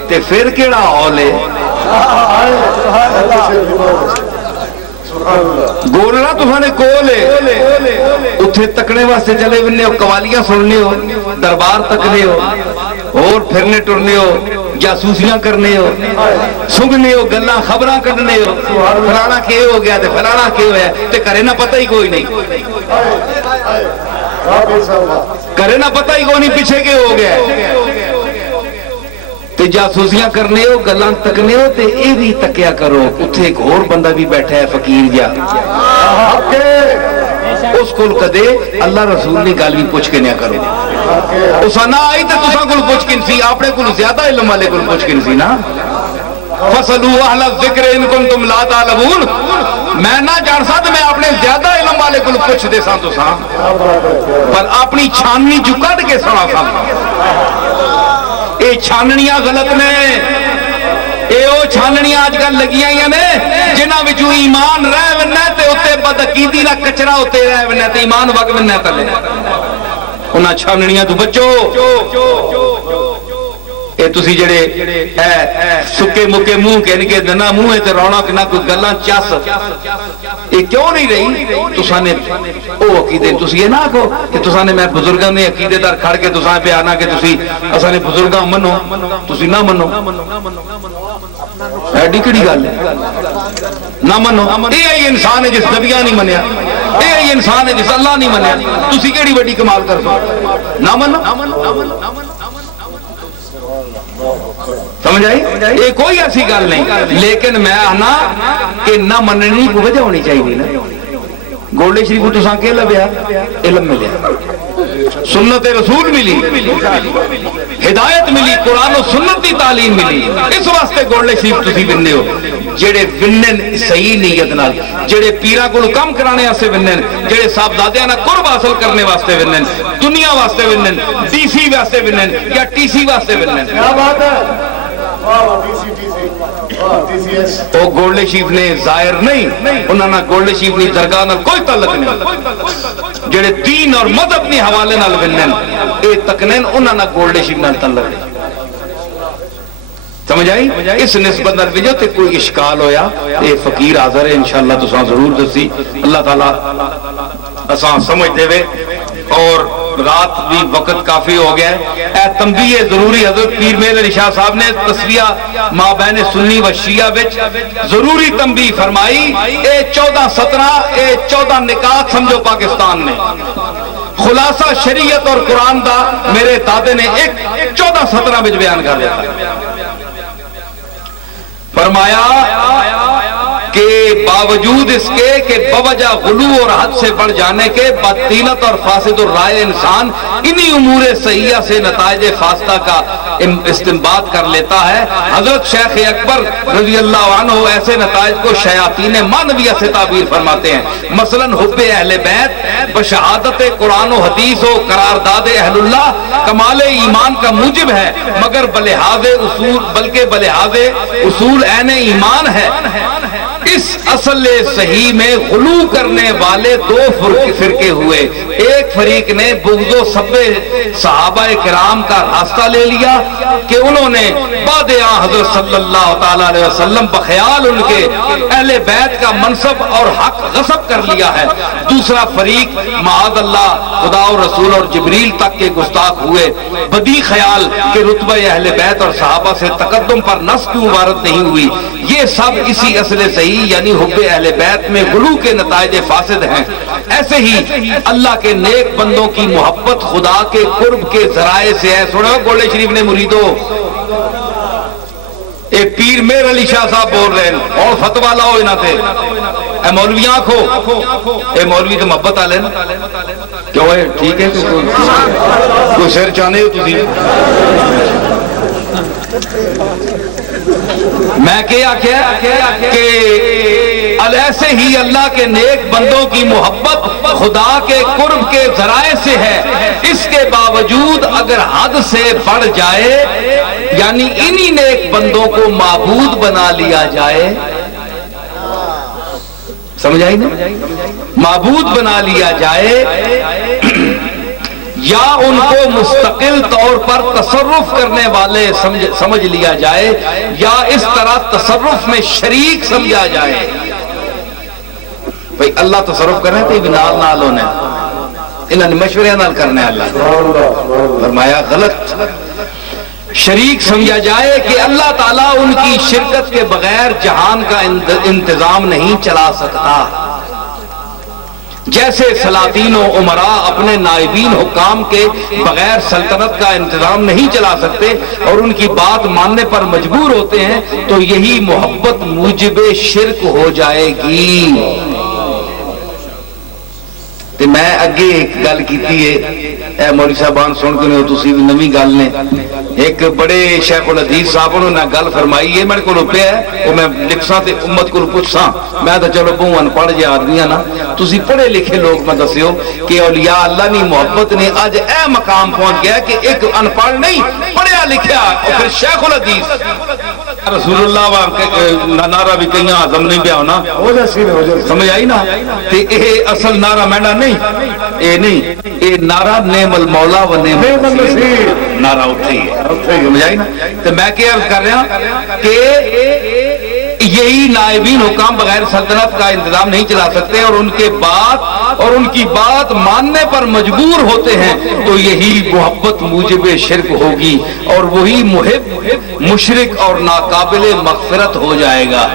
تے پھر کیڑا ہولے، گولنا تسانے کولے اتھے تکنے واسطے چلے بننے ہو، قوالیاں سننے ہو، دربار تکنے ہو، اور پھرنے ٹرنے ہو، جاسوسیاں کرنے ہو، سنگنے ہو، گلاں خبراں کرنے ہو، فلانا کیے ہو گیا تے فلانا کیے ہو ہے تے کرے نہ پتہ ہی کوئی نہیں، کرے نہ پتہ ہی کوئی نہیں پیچھے کے ہو گیا تے جاسوسیاں کرنے ہو، گلاں تکنے ہو تے اے بھی تکیا کرو، اتھے ایک اور بندہ بھی بیٹھا ہے فقیر جا، اس کل کدے اللہ رسول نے گل بھی پوچھ کے نہ کرو، اسا نہ آئی تے تساں کل پوچھ کے سی، اپنے کل زیادہ علم والے کل پوچھ کے سی نا، فَصَلُوا أَهْلَ الذِّكْرِ إِن كُنتُمْ لَا تَعْلَمُونَ، میں نہ جان سا تو میں اپنے زیادہ علم والے کل پوچھ دے سا تو سا، پر اپنی چھاننی جو کٹ کے سنا سا، اے چھاننیاں غلط نے، اے او چھاننیاں آج کل لگیاں ہیں نے جنہاں وچوں ایمان رہ وننا تے اوتے بدعقیدی دا کچرا اوتے رہ وننا تے ایمان وگ وننا تلے، انہاں چھاننیاں تو بچو، اے تسی جڑے سکے مکے منہ کہن کے نہ منہ تے رونق نہ کوئی گلاں چس، اے کیوں نہیں رہی؟ تساں نے او عقیدے تسی یہ نہ کہو کہ تساں نے میں بزرگاں نے عقیدے دار کھڑ کے تساں پہ آنا کہ تسی اساں نے بزرگاں منو تسی نہ منو، ایڈی کیڑی گل ہے نہ منو، اے انسان ہے جس نبیاں نہیں منیا، اے انسان ہے جس اللہ نہیں منیا، تسی کیڑی بڑی کمال کر دو نہ منو، سمجھ آئی؟ یہ کوئی ایسی گل نہیں، لیکن میں آنا کہ نہ مننی کو وجہ ہونی چاہیے نا، گولڈے شریف کو تساں کے لبیا علم ملیا، سنت رسول ملی، ہدایت ملی، قرآن و سنت کی تعلیم ملی، اس واسطے گولڈے شریف تسی ونے ہو۔ جڑے ونن صحیح نیت نال، جڑے پیراں کول کم کرانے واسطے ونن، جڑے صاحبزادیاں نال قرب حاصل کرنے واسطے ونن، دنیا واسطے ونن، ڈی سی واسطے ونن یا ٹی سی واسطے ونن، کیا بات ہے، وہ گولڈے شریف نے ظاہر نہیں، انہاں نال گولڈے شریف کی درگاہ نال کوئی تعلق نہیں۔ جڑے دین اور مذہب کے حوالے نال ونن اے تکنن، انہاں نال گولڈے شریف نال تعلق نہیں۔ سمجھ آئی؟ اس نسبت نال وجہ تے کوئی اشکال ہویا اے فقیر حاضر ہے انشاءاللہ تساں ضرور دسی، اللہ تعالی اساں سمجھ دے وے۔ اور رات بھی وقت کافی ہو گیا ہے، اے تنبیہ ضروری حضرت پیر میل علی شاہ صاحب نے تصفیہ ما بین سنی و شیعہ وچ ضروری تنبیہ فرمائی۔ اے 14 نکاح سمجھو پاکستان نے، خلاصہ شریعت اور قرآن دا میرے دادے نے ایک 14-17 وچ بیان کر دیا، فرمایا کہ باوجود اس کے کہ بوجہ غلو اور حد سے بڑھ جانے کے بدطینت اور فاسد الرائے انسان انہی امور صحیحہ سے نتائج فاسدہ کا استنباط کر لیتا ہے۔ حضرت شیخ اکبر رضی اللہ عنہ ایسے نتائج کو شیاطین معنویہ سے تعبیر فرماتے ہیں، مثلا حب اہل بیت بشہادت قرآن و حدیث و قرارداد اہل اللہ کمال ایمان کا موجب ہے، مگر بلکہ بلحاظ اصول عین ایمان ہے۔ اس اصل صحیح میں غلو کرنے والے دو فرقے ہوئے، ایک فریق نے بغض و سب صحابہ کرام کا راستہ لے لیا کہ انہوں نے بعد حضرت صلی اللہ تعالی علیہ وسلم بخیال ان کے اہل بیت کا منصب اور حق غصب کر لیا ہے، دوسرا فریق معاذ اللہ خدا و رسول اور جبریل تک کے گستاخ ہوئے، بدی خیال کہ رتبہ اہل بیت اور صحابہ سے تقدم پر نص کیوں عبارت نہیں ہوئی، یہ سب اسی اصل صحیح یعنی حب اہل بیت میں غلو کے نتائج فاسد ہیں۔ ایسے ہی اللہ کے نیک بندوں کی محبت خدا کے قرب کے ذرائع سے ہے۔ سنو گولڈے شریف نے مریدو، اے پیر میر علی شاہ صاحب بول رہے ہیں اور فتوہ لاؤ انہاں تے، اے مولوی آنکھو، اے مولوی تو محبت آ لین کیوں ہے؟ ٹھیک ہے کوئی سر چاہنے ہو تسی؟ میں کیا کہ ایسے ہی اللہ کے نیک بندوں کی محبت خدا کے قرب کے ذرائع سے ہے، اس کے باوجود اگر حد سے بڑھ جائے یعنی انہی نیک بندوں کو معبود بنا لیا جائے، سمجھ آئی نا، معبود بنا لیا جائے یا ان کو مستقل طور پر تصرف کرنے والے سمجھ لیا جائے یا اس طرح تصرف میں شریک سمجھا جائے، بھئی اللہ تصرف کر رہے ہیں تو نال نال ہونے انہوں نے مشورے نال کرنے، اللہ فرمایا غلط، شریک سمجھا جائے کہ اللہ تعالیٰ ان کی شرکت کے بغیر جہان کا انتظام نہیں چلا سکتا، جیسے سلاطین و عمراء اپنے نائبین حکام کے بغیر سلطنت کا انتظام نہیں چلا سکتے اور ان کی بات ماننے پر مجبور ہوتے ہیں، تو یہی محبت موجب شرک ہو جائے گی۔ تے میں اگے ایک گل کیتی ہے، اے مولوی صاحبان سن کے نو تسی بھی نویں گل نے، ایک بڑے شیخ الحدیث صاحب انہوں نے گل فرمائی ہے، میرے کو روپے ہے وہ میں لکھساں تے امت کو پوچھساں، میں تو چلو بہوں ان پڑھ جے آدمی نا، تسی پڑھے لکھے لوگ میں دسیو کہ اولیاء اللہ نے محبت نے آج اے مقام پہنچ گیا کہ ایک ان پڑھ نہیں پڑھیا لکھیا اور پھر شیخ الحدیث رسول اللہ نعرہ بھی کہیں آزم نہیں پیا ہونا، سمجھ آئی نا، تے اے اصل نعرہ میڈا نہیں، اے نہیں، اے نعرہ نعم المولا و نعم النصیر نعرہ اٹھئی ہے، سمجھ آئی نا۔ تو میں کیا کر رہا کہ یہی نائبین حکام بغیر سلطنت کا انتظام نہیں چلا سکتے اور ان کی بات ماننے پر مجبور ہوتے ہیں، تو یہی محبت موجب شرک ہوگی اور وہی محب مشرک اور ناقابل مغفرت ہو جائے گا۔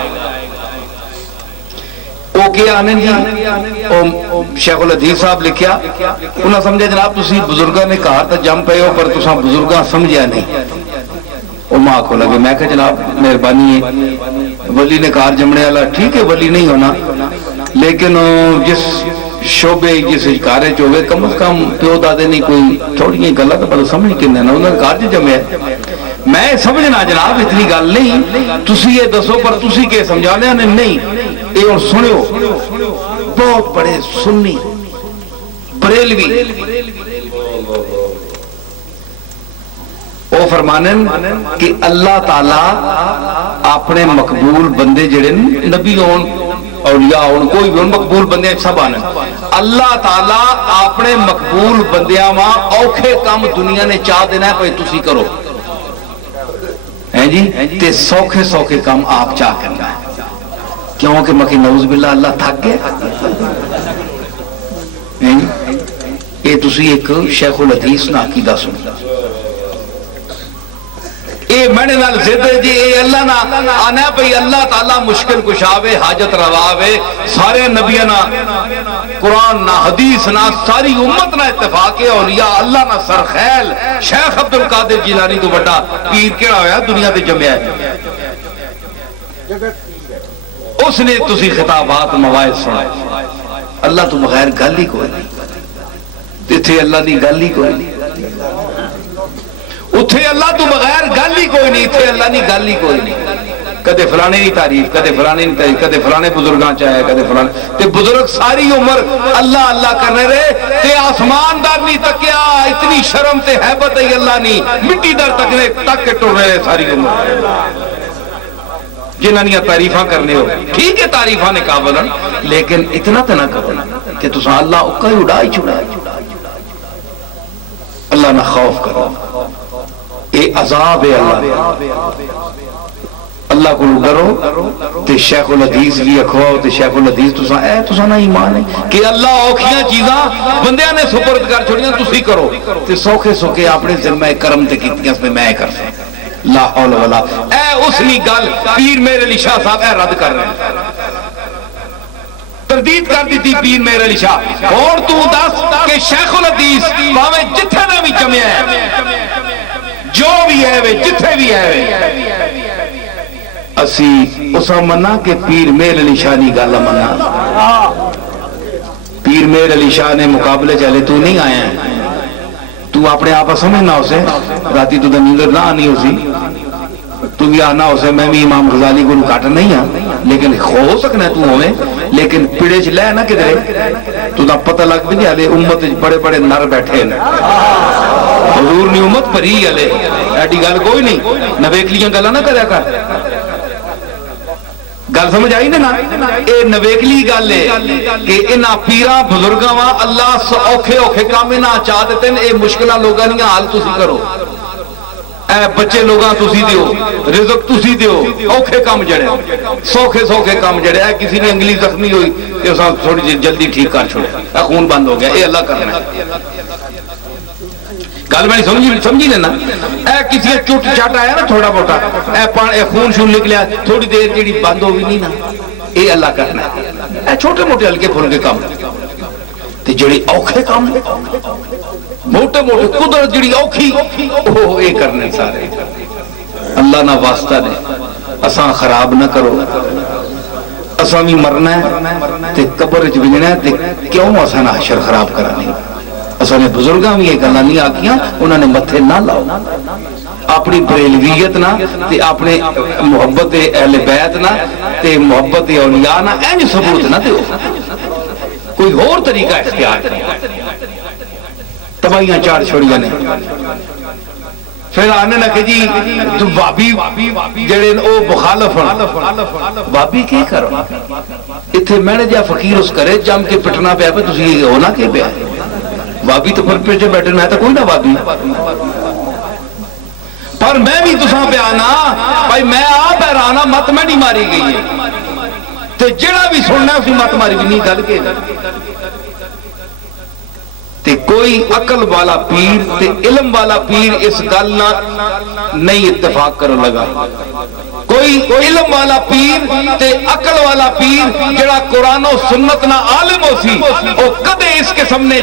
وہ کیا آنے جی شیخ الحدیث صاحب لکھیا، انہاں سمجھے جناب تسی بزرگاں نے کہا تا جم پے ہو پر تساں بزرگاں سمجھیا نہیں، وہ ماں کو لگے، میں کہا جناب مہربانی ہے، ولی نے کار جمنے والا ٹھیک ہے ولی نہیں ہونا، لیکن جس شعبے جس کارے چ ہوئے کم از کم پیو دادے نہیں کوئی تھوڑی گلاں تو پتہ سمجھ کنے نہ انہاں نے گھر چ جمیا میں سمجھنا جناب اتنی گل نہیں تسی یہ دسو پر تسی کہ سمجھانے نے نہیں اے ہن سنیو بہت بڑے سنی بریلوی وہ فرمانن کہ اللہ تعالی اپنے مقبول بندے جڑے نبی ہون اولیاء ہون کوئی بھی ہون مقبول بندے سب آنے اللہ تعالی اپنے مقبول بندیاں ماں اوکھے کام دنیا نے چاہ دینا ہے کوئی تسی کرو ہیں جی تے سوکھے سوکھے کام آپ چاہ کرنا ہے کیونکہ مکی نعوذ باللہ اللہ تھک گئے یہ تسی ایک شیخ الحدیث نا عقیدہ سن اے میں نے نال زد جی اے اللہ نا آنا پئی اللہ تعالیٰ مشکل کشاوے حاجت رواوے سارے نبینا قرآن نا حدیث نا ساری امت نا اتفاق ہے اولیاء اللہ نا سرخیل شیخ عبدالقادر جیلانی تو بڑا پیر کیڑا ہویا دنیا دے جمعہ ہے اس نے تسی خطابات مواعظ سنائے اللہ تو بغیر گل ہی کوئی نہیں تھے اللہ دی گل ہی کوئی نہیں اتھے اللہ تو بغیر گل ہی کوئی نہیں تھے اللہ دی گل ہی کوئی نہیں کدے فلانے نہیں تعریف کدے فلانے نہیں تعریف کدے فلانے بزرگاں چاہے کدے فلانے تے بزرگ ساری عمر اللہ اللہ کرنے رہے تے آسمان دار نہیں تکیا اتنی شرم تے حیبت ہے اللہ نہیں مٹی دار تکنے تک کے ٹر رہے ساری عمر جنہاں تعریفاں کرنے ہو ٹھیک ہے تعریفاں نے قابل لیکن اتنا تو نہ کرو کہ تساں اللہ اکا ہی اڑائی چھڑا اللہ نہ خوف کرو اے عذاب ہے اللہ کو ڈرو تے شیخ الحدیث بھی اکھو تے شیخ الحدیث تساں نہ ایمان ہے کہ اللہ اوکھیاں چیزاں بندیاں نے سپرد کر چھوڑیاں تسی کرو تے سوکھے سوکھے اپنے ذمہ کرم تے کیتیاں اس میں کر سکتا لا حول ولا اے اس نی گل پیر میرے علی شاہ صاحب اے رد کر رہے ہیں تردید کر دی تھی پیر میرے علی شاہ اور تو دس کہ شیخ الحدیث باویں جتھے نہ بھی جمعہ ہے جو بھی ہے وے جتھے بھی ہے وے اسی اسا منا کہ پیر میرے علی شاہ نی گل منا پیر میرے علی شاہ نے مقابلے چلے تو نہیں آیا ہے تو اپنے آپ سمجھنا اسے راتی تو نیندر نہ آنی اسی تو بھی آنا اسے میں بھی امام غزالی کو کاٹ نہیں ہاں لیکن ہو سکنا ہے تو ہوئے لیکن پیڑے چ لے نا کدھرے تو دا پتہ لگ بھی نہیں آلے امت بڑے بڑے نر بیٹھے ہیں حضور نے امت پر ہی آلے ایڈی گل کوئی نہیں نویکلیاں گلا نہ کریا کر گل سمجھ آئی نا اے نویکلی گل ہے کہ انہاں پیراں بزرگاں وا اللہ اوکھے اوکھے کام انہاں چاہ دیتے ہیں اے مشکلاں لوگاں دیاں حل تسی کرو اے بچے لوگاں تسی دیو رزق تسی دیو اوکھے کام جڑے سوکھے سوکھے کام جڑے اے کسی نے انگلی زخمی ہوئی تے اساں تھوڑی جلدی ٹھیک کر چھوڑے اے خون بند ہو گیا اے اللہ کرنا ہے گل میں سمجھی لینا اے کسی چوٹ چاٹ آیا نا تھوڑا موٹا اے خون شون نکلیا تھوڑی دیر جیڑی بند ہوئی نہیں نا اے اللہ کرنا ہے اے چھوٹے موٹے ہلکے پھلکے کام تے جڑی اوکھے کام موٹے موٹے قدرت جڑی اوکھی اوہ اے کرنے سارے اللہ نہ واسطہ دے اساں خراب نہ کرو اساں بھی مرنا ہے تے قبر وچ وجنا ہے تے کیوں اساں نہ حشر خراب کرانی اساں نے بزرگاں بھی یہ گلاں نہیں آکھیاں انہاں نے متھے نہ لاؤ اپنی بریلویت نہ تے اپنے محبت اہل بیت نہ تے محبت اولیاء نہ اینج ثبوت نہ دیو کوئی اور طریقہ اختیار کرو تباہیاں چار چھوڑیاں نے پھر آنے لگے جی تو بابی جڑے او مخالف ہیں بابی کی کرو اتھے میں نے جا فقیر اس کرے جم کے پٹنا پیا پہ تسی ہونا کے پیا بابی تو پر پیچھے بیٹھے میں تو کوئی نہ بابی پر میں بھی تساں پہ آنا بھائی میں آپ حیرانا مت میں نہیں ماری گئی ہے تے جڑا بھی سننا اسی مت ماری گئی نہیں گل کے تے کوئی عقل والا پیر تے علم والا پیر اس گل نہ نہیں اتفاق کر لگا کوئی علم والا پیر تے عقل والا پیر جڑا قرآن و سنت نہ عالم ہو سی او کدے اس قسم نے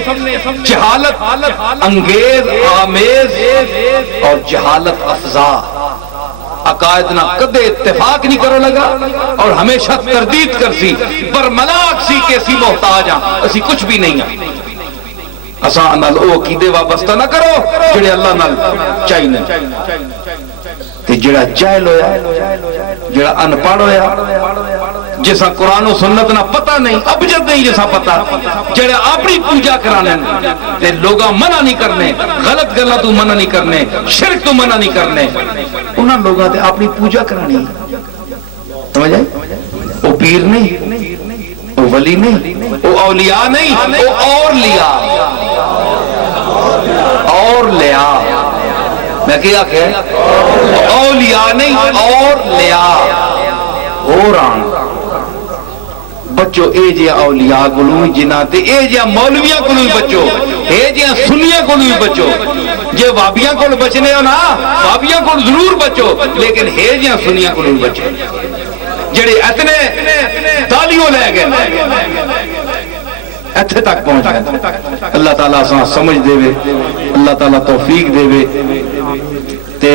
جہالت انگیز آمیز اور جہالت افزا عقائد نہ کدے اتفاق نہیں کرو لگا اور ہمیشہ تردید کر سی برملاک سی کہ اسی محتاج ہاں اسی کچھ بھی نہیں ہاں اساں نال او عقیدے وابستہ نہ کرو جڑے اللہ نال چاہیے تے جڑا جاہل ہویا جڑا ان پڑھ ہویا جیسا قرآن و سنت نہ پتہ نہیں ابجد نہیں جیسا پتہ جڑا اپنی پوجا کرانے تے لوگاں منع نہیں کرنے غلط گلاں تو منع نہیں کرنے شرک تو منع نہیں کرنے انہاں لوگاں تے اپنی پوجا کرانی سمجھ آئی وہ پیر نہیں وہ ولی نہیں وہ اولیاء نہیں وہ اور لیا اور لیا میں کیا کہ اولیاء نہیں اور لیا اور آن بچو اے جیا اولیاء کلوی جناتے اے جیا مولویاں کلوی بچو اے جیا سنیاں کلوی بچو جے وابیاں کل بچنے ہو نا وابیاں کل ضرور بچو لیکن اے جیا سنیاں کلوی بچو جڑے اتنے تالیوں لے گئے ایتھے تک پہنچ گئے اللہ تعالیٰ سمجھ دے وے اللہ تعالیٰ توفیق دے وے تے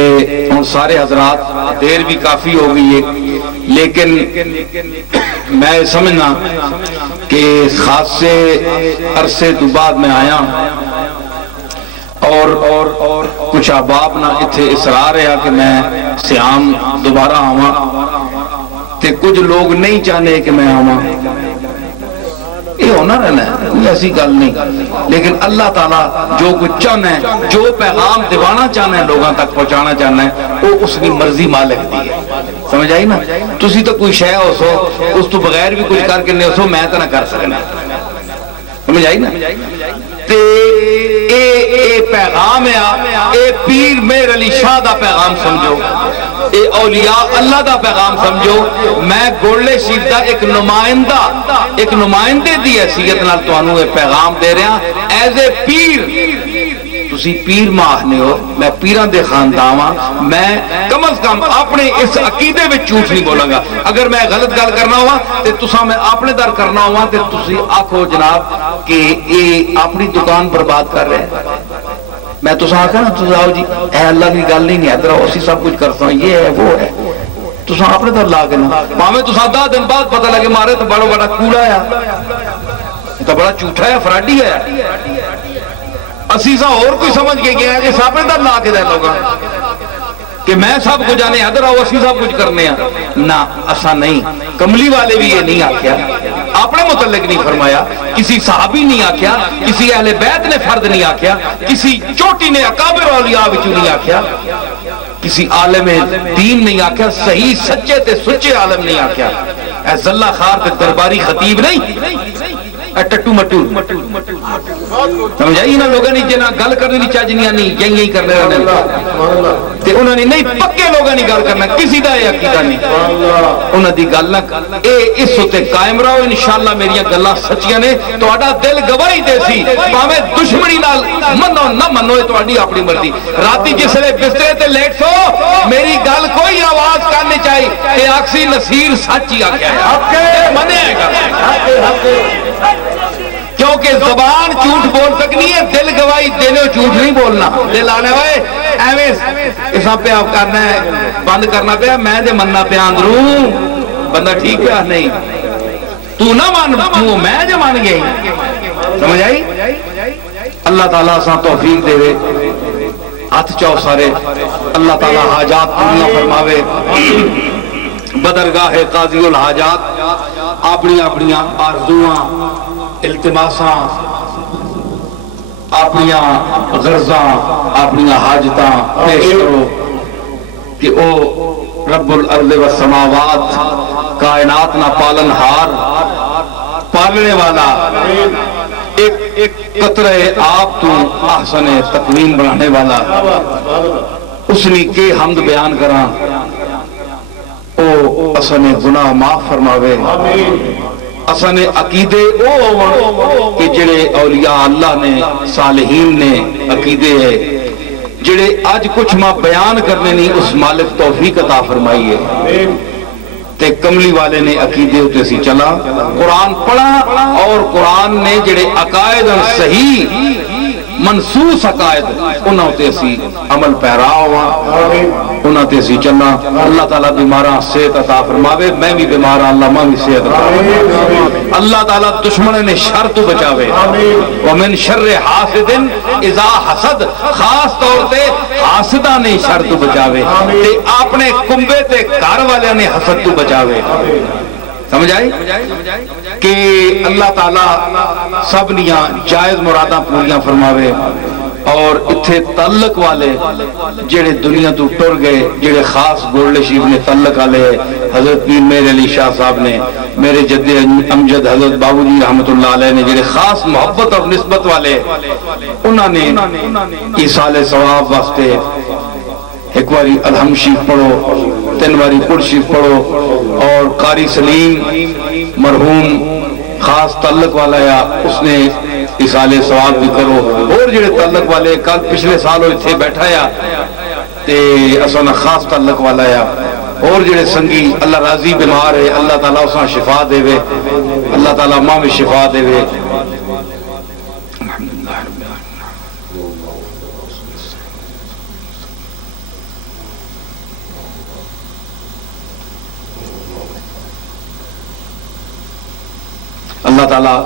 ان سارے حضرات دیر بھی کافی ہو گئی ہے لیکن میں سمجھنا کہ خاصے عرصے تو بعد میں آیا اور کچھ احباب نہ اتھے اصرار ہے کہ میں سیام دوبارہ آواں تے کچھ لوگ نہیں چاہنے کہ میں آواں یہ ہونا رہنا ہے کوئی ایسی گل نہیں لیکن اللہ تعالیٰ جو کچھ چاہنا ہے جو پیغام دیوانا چاہنا ہے لوگاں تک پہنچانا چاہنا ہے وہ اس کی مرضی مالک دی ہے سمجھ آئی نا تسی تو کوئی شے ہو سو اس تو بغیر بھی کچھ کر کے نہیں ہو سو میں تو نہ کر سکنا سمجھ آئی نا تے اے پیغام ہے اے پیر میر علی شاہ دا پیغام سمجھو اے اولیاء اللہ دا پیغام سمجھو میں گولڑے شریف دا ایک نمائندے دی حیثیت نال تانوں اے پیغام دے رہا ایز اے پیر تسی پیر ماہنے ہو میں پیران دے خاندان ہاں میں کم از کم اپنے اس عقیدے میں جھوٹ نہیں بولاں گا اگر میں غلط گل کرنا ہوا تے تساں میں اپنے در کرنا ہوا تے تسی آکھو جناب کہ اے اپنی دکان برباد کر رہے ہیں میں تو آخا نا تو آؤ جی اے اللہ کی گل نہیں ادھر اسی سب کچھ کرتا ہوں یہ ہے وہ ہے تو اپنے در لا کے نا پاویں تو 10 دن بعد پتہ لگے مارے تو بڑا بڑا کوڑا ہے تو بڑا جھوٹا ہے فراڈی ہے اسی سا اور کوئی سمجھ کے گیا ہے کہ اپنے در لا کے دے لوگا کہ میں سب کچھ جانے ادھر آؤ اسی سب کچھ کرنے ہیں نہ ایسا نہیں کملی والے بھی یہ نہیں آکھیا اپنے متعلق نہیں فرمایا کسی صحابی نہیں آکھیا کسی اہل بیت نے فرد نہیں آکھیا کسی چوٹی نے اکابر اولیاء وچوں نہیں آکھیا کسی عالم دین نہیں آکھیا صحیح سچے تے سچے عالم نہیں آکھیا اے زلہ خار تے درباری خطیب نہیں اے ٹٹو مٹو سمجھائی نا لوگوں نے جنہاں گل کرنے نہیں چاہجنیاں نہیں یہی کرنے رہنے تے انہوں نے نہیں پکے لوگوں نے گل کرنا کسی دا یہ عقیدہ نہیں انہوں دی گل نہ اے اس ہوتے قائم رہو انشاءاللہ میری گلہ سچیاں نے تو آڈا دل گواہی دے سی پاویں دشمنی نال منو نہ منو تو آڈی اپنی مرضی راتی جس لئے بسترے تے لیٹ سو میری گل کوئی آواز کرنے چاہیے کہ آکسی نصیر سچی آکھیا ہے منے ہے گا کیونکہ زبان جھوٹ بول سکنی ہے دل گواہی دینے جھوٹ نہیں بولنا دل آنے ہوئے ایویں اساں پہ آپ کرنا ہے بند کرنا پہ میں دے مننا پہ اندروں بندہ ٹھیک پہ نہیں تو نہ مان تو میں جو مان گئی سمجھ آئی اللہ تعالیٰ ساں توفیق دے وے ہاتھ چاہو سارے اللہ تعالیٰ حاجات پوریاں فرماوے بدرگاہ قاضی الحاجات اپنی اپنی آرزواں التماساں اپنی غرضاں اپنی حاجتاں پیش کرو کہ او رب الارض والسماوات کائنات نہ پالن ہار پالنے والا ایک قطرہ آپ تو احسن تقویم بنانے والا اس نے کے حمد بیان کراں او اصل گناہ معاف فرماوے اصل عقیدے او کہ جڑے اولیاء اللہ نے صالحین نے عقیدے ہے جڑے آج کچھ ماں بیان کرنے نہیں اس مالک توفیق عطا فرمائی ہے تے کملی والے نے عقیدے ہوتے سی چلا قرآن پڑھا اور قرآن نے جڑے عقائد صحیح منصوص عقائد انہوں تے سی عمل پیرا ہوا انہاں تے اسی چلنا. اللہ تعالیٰ بیماراں صحت عطا فرماوے. میں بھی بیمار ہاں، اللہ ماں بھی صحت عطا فرماوے. اللہ تعالیٰ دشمن نے شر تو بچاوے. ومن شر حاسد اذا حسد، خاص طور تے حاسداں نے شر تو بچاوے تے اپنے کنبے تے گھر والے نے حسد تو بچاوے. سمجھ آئی کہ اللہ تعالیٰ سب نیاں جائز مراداں پوریاں فرماوے. اور اتھے تعلق والے جڑے دنیا تو ٹر گئے، جڑے خاص گولڈ شریف نے تعلق والے حضرت پیر میر علی شاہ صاحب نے، میرے جد امجد حضرت بابو جی رحمت اللہ علیہ نے، جڑے خاص محبت اور نسبت والے، انہوں نے ایصال ثواب واسطے ایک باری الحمد شریف پڑھو، 3 باری قرآن شریف پڑھو. اور قاری سلیم مرحوم خاص تعلق والا ہے، اس نے ایصال ثواب بھی کرو. اور جڑے تعلق والے کل پچھلے سال ہوئے تھے بیٹھا یا تے اساں خاص تعلق والا ہے. اور جڑے سنگی اللہ راضی بیمار ہے، اللہ تعالیٰ اساں شفا دے وے، اللہ تعالیٰ ماں بھی شفا دے وے. اللہ تعالیٰ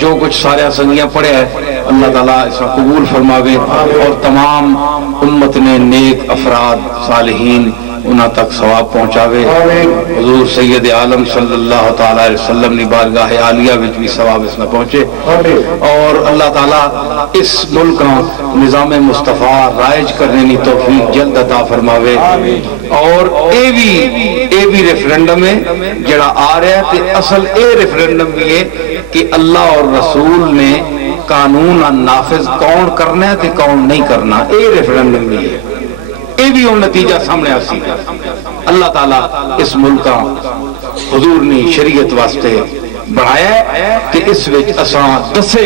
جو کچھ سارے سنگیاں پڑھے ہے اللہ تعالیٰ اس کا قبول فرماوے، اور تمام امت نے نیک افراد صالحین انہاں تک ثواب پہنچاوے. حضور سید عالم صلی اللہ تعالی علیہ وسلم نے بارگاہ عالیہ وچ بھی ثواب اس نہ پہنچے. اور اللہ تعالیٰ اس ملک کا نظام مصطفیٰ رائج کرنے کی توفیق جلد عطا فرماوے. اور اے بھی ریفرنڈم ہے جڑا آ رہا ہے تے اصل اے ریفرنڈم بھی ہے کہ اللہ اور رسول نے قانون نافذ کون کرنا ہے تے کون نہیں کرنا. اے ریفرنڈم بھی ہے، اے بھی ان نتیجہ سامنے آسی. اللہ تعالیٰ اس ملک کا حضور نے شریعت واسطے بڑھایا ہے کہ اس وچ اساں دسے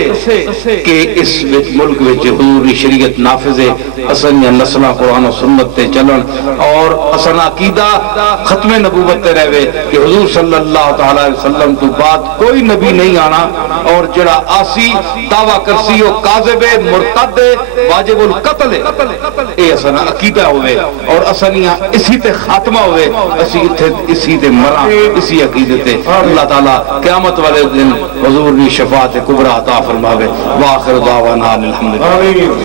کہ اس وچ ملک وچ حضور کی شریعت نافذ ہے. اساں نسلاں قرآن و سنت تے چلن، اور اساں عقیدہ ختم نبوت تے رہے کہ حضور صلی اللہ تعالی علیہ وسلم تو بعد کوئی نبی نہیں آنا. اور جڑا آسی دعویٰ کرسی او کاذب ہے، مرتد ہے، واجب القتل ہے. اے اساں عقیدہ ہوئے اور اساں اسی تے خاتمہ ہوئے، اسی تے مراں اسی عقیدے تے. اللہ تعالیٰ قیامت والے دن حضور کی شفاعت کبریٰ عطا فرماوے. وآخر دعوانا الحمدللہ.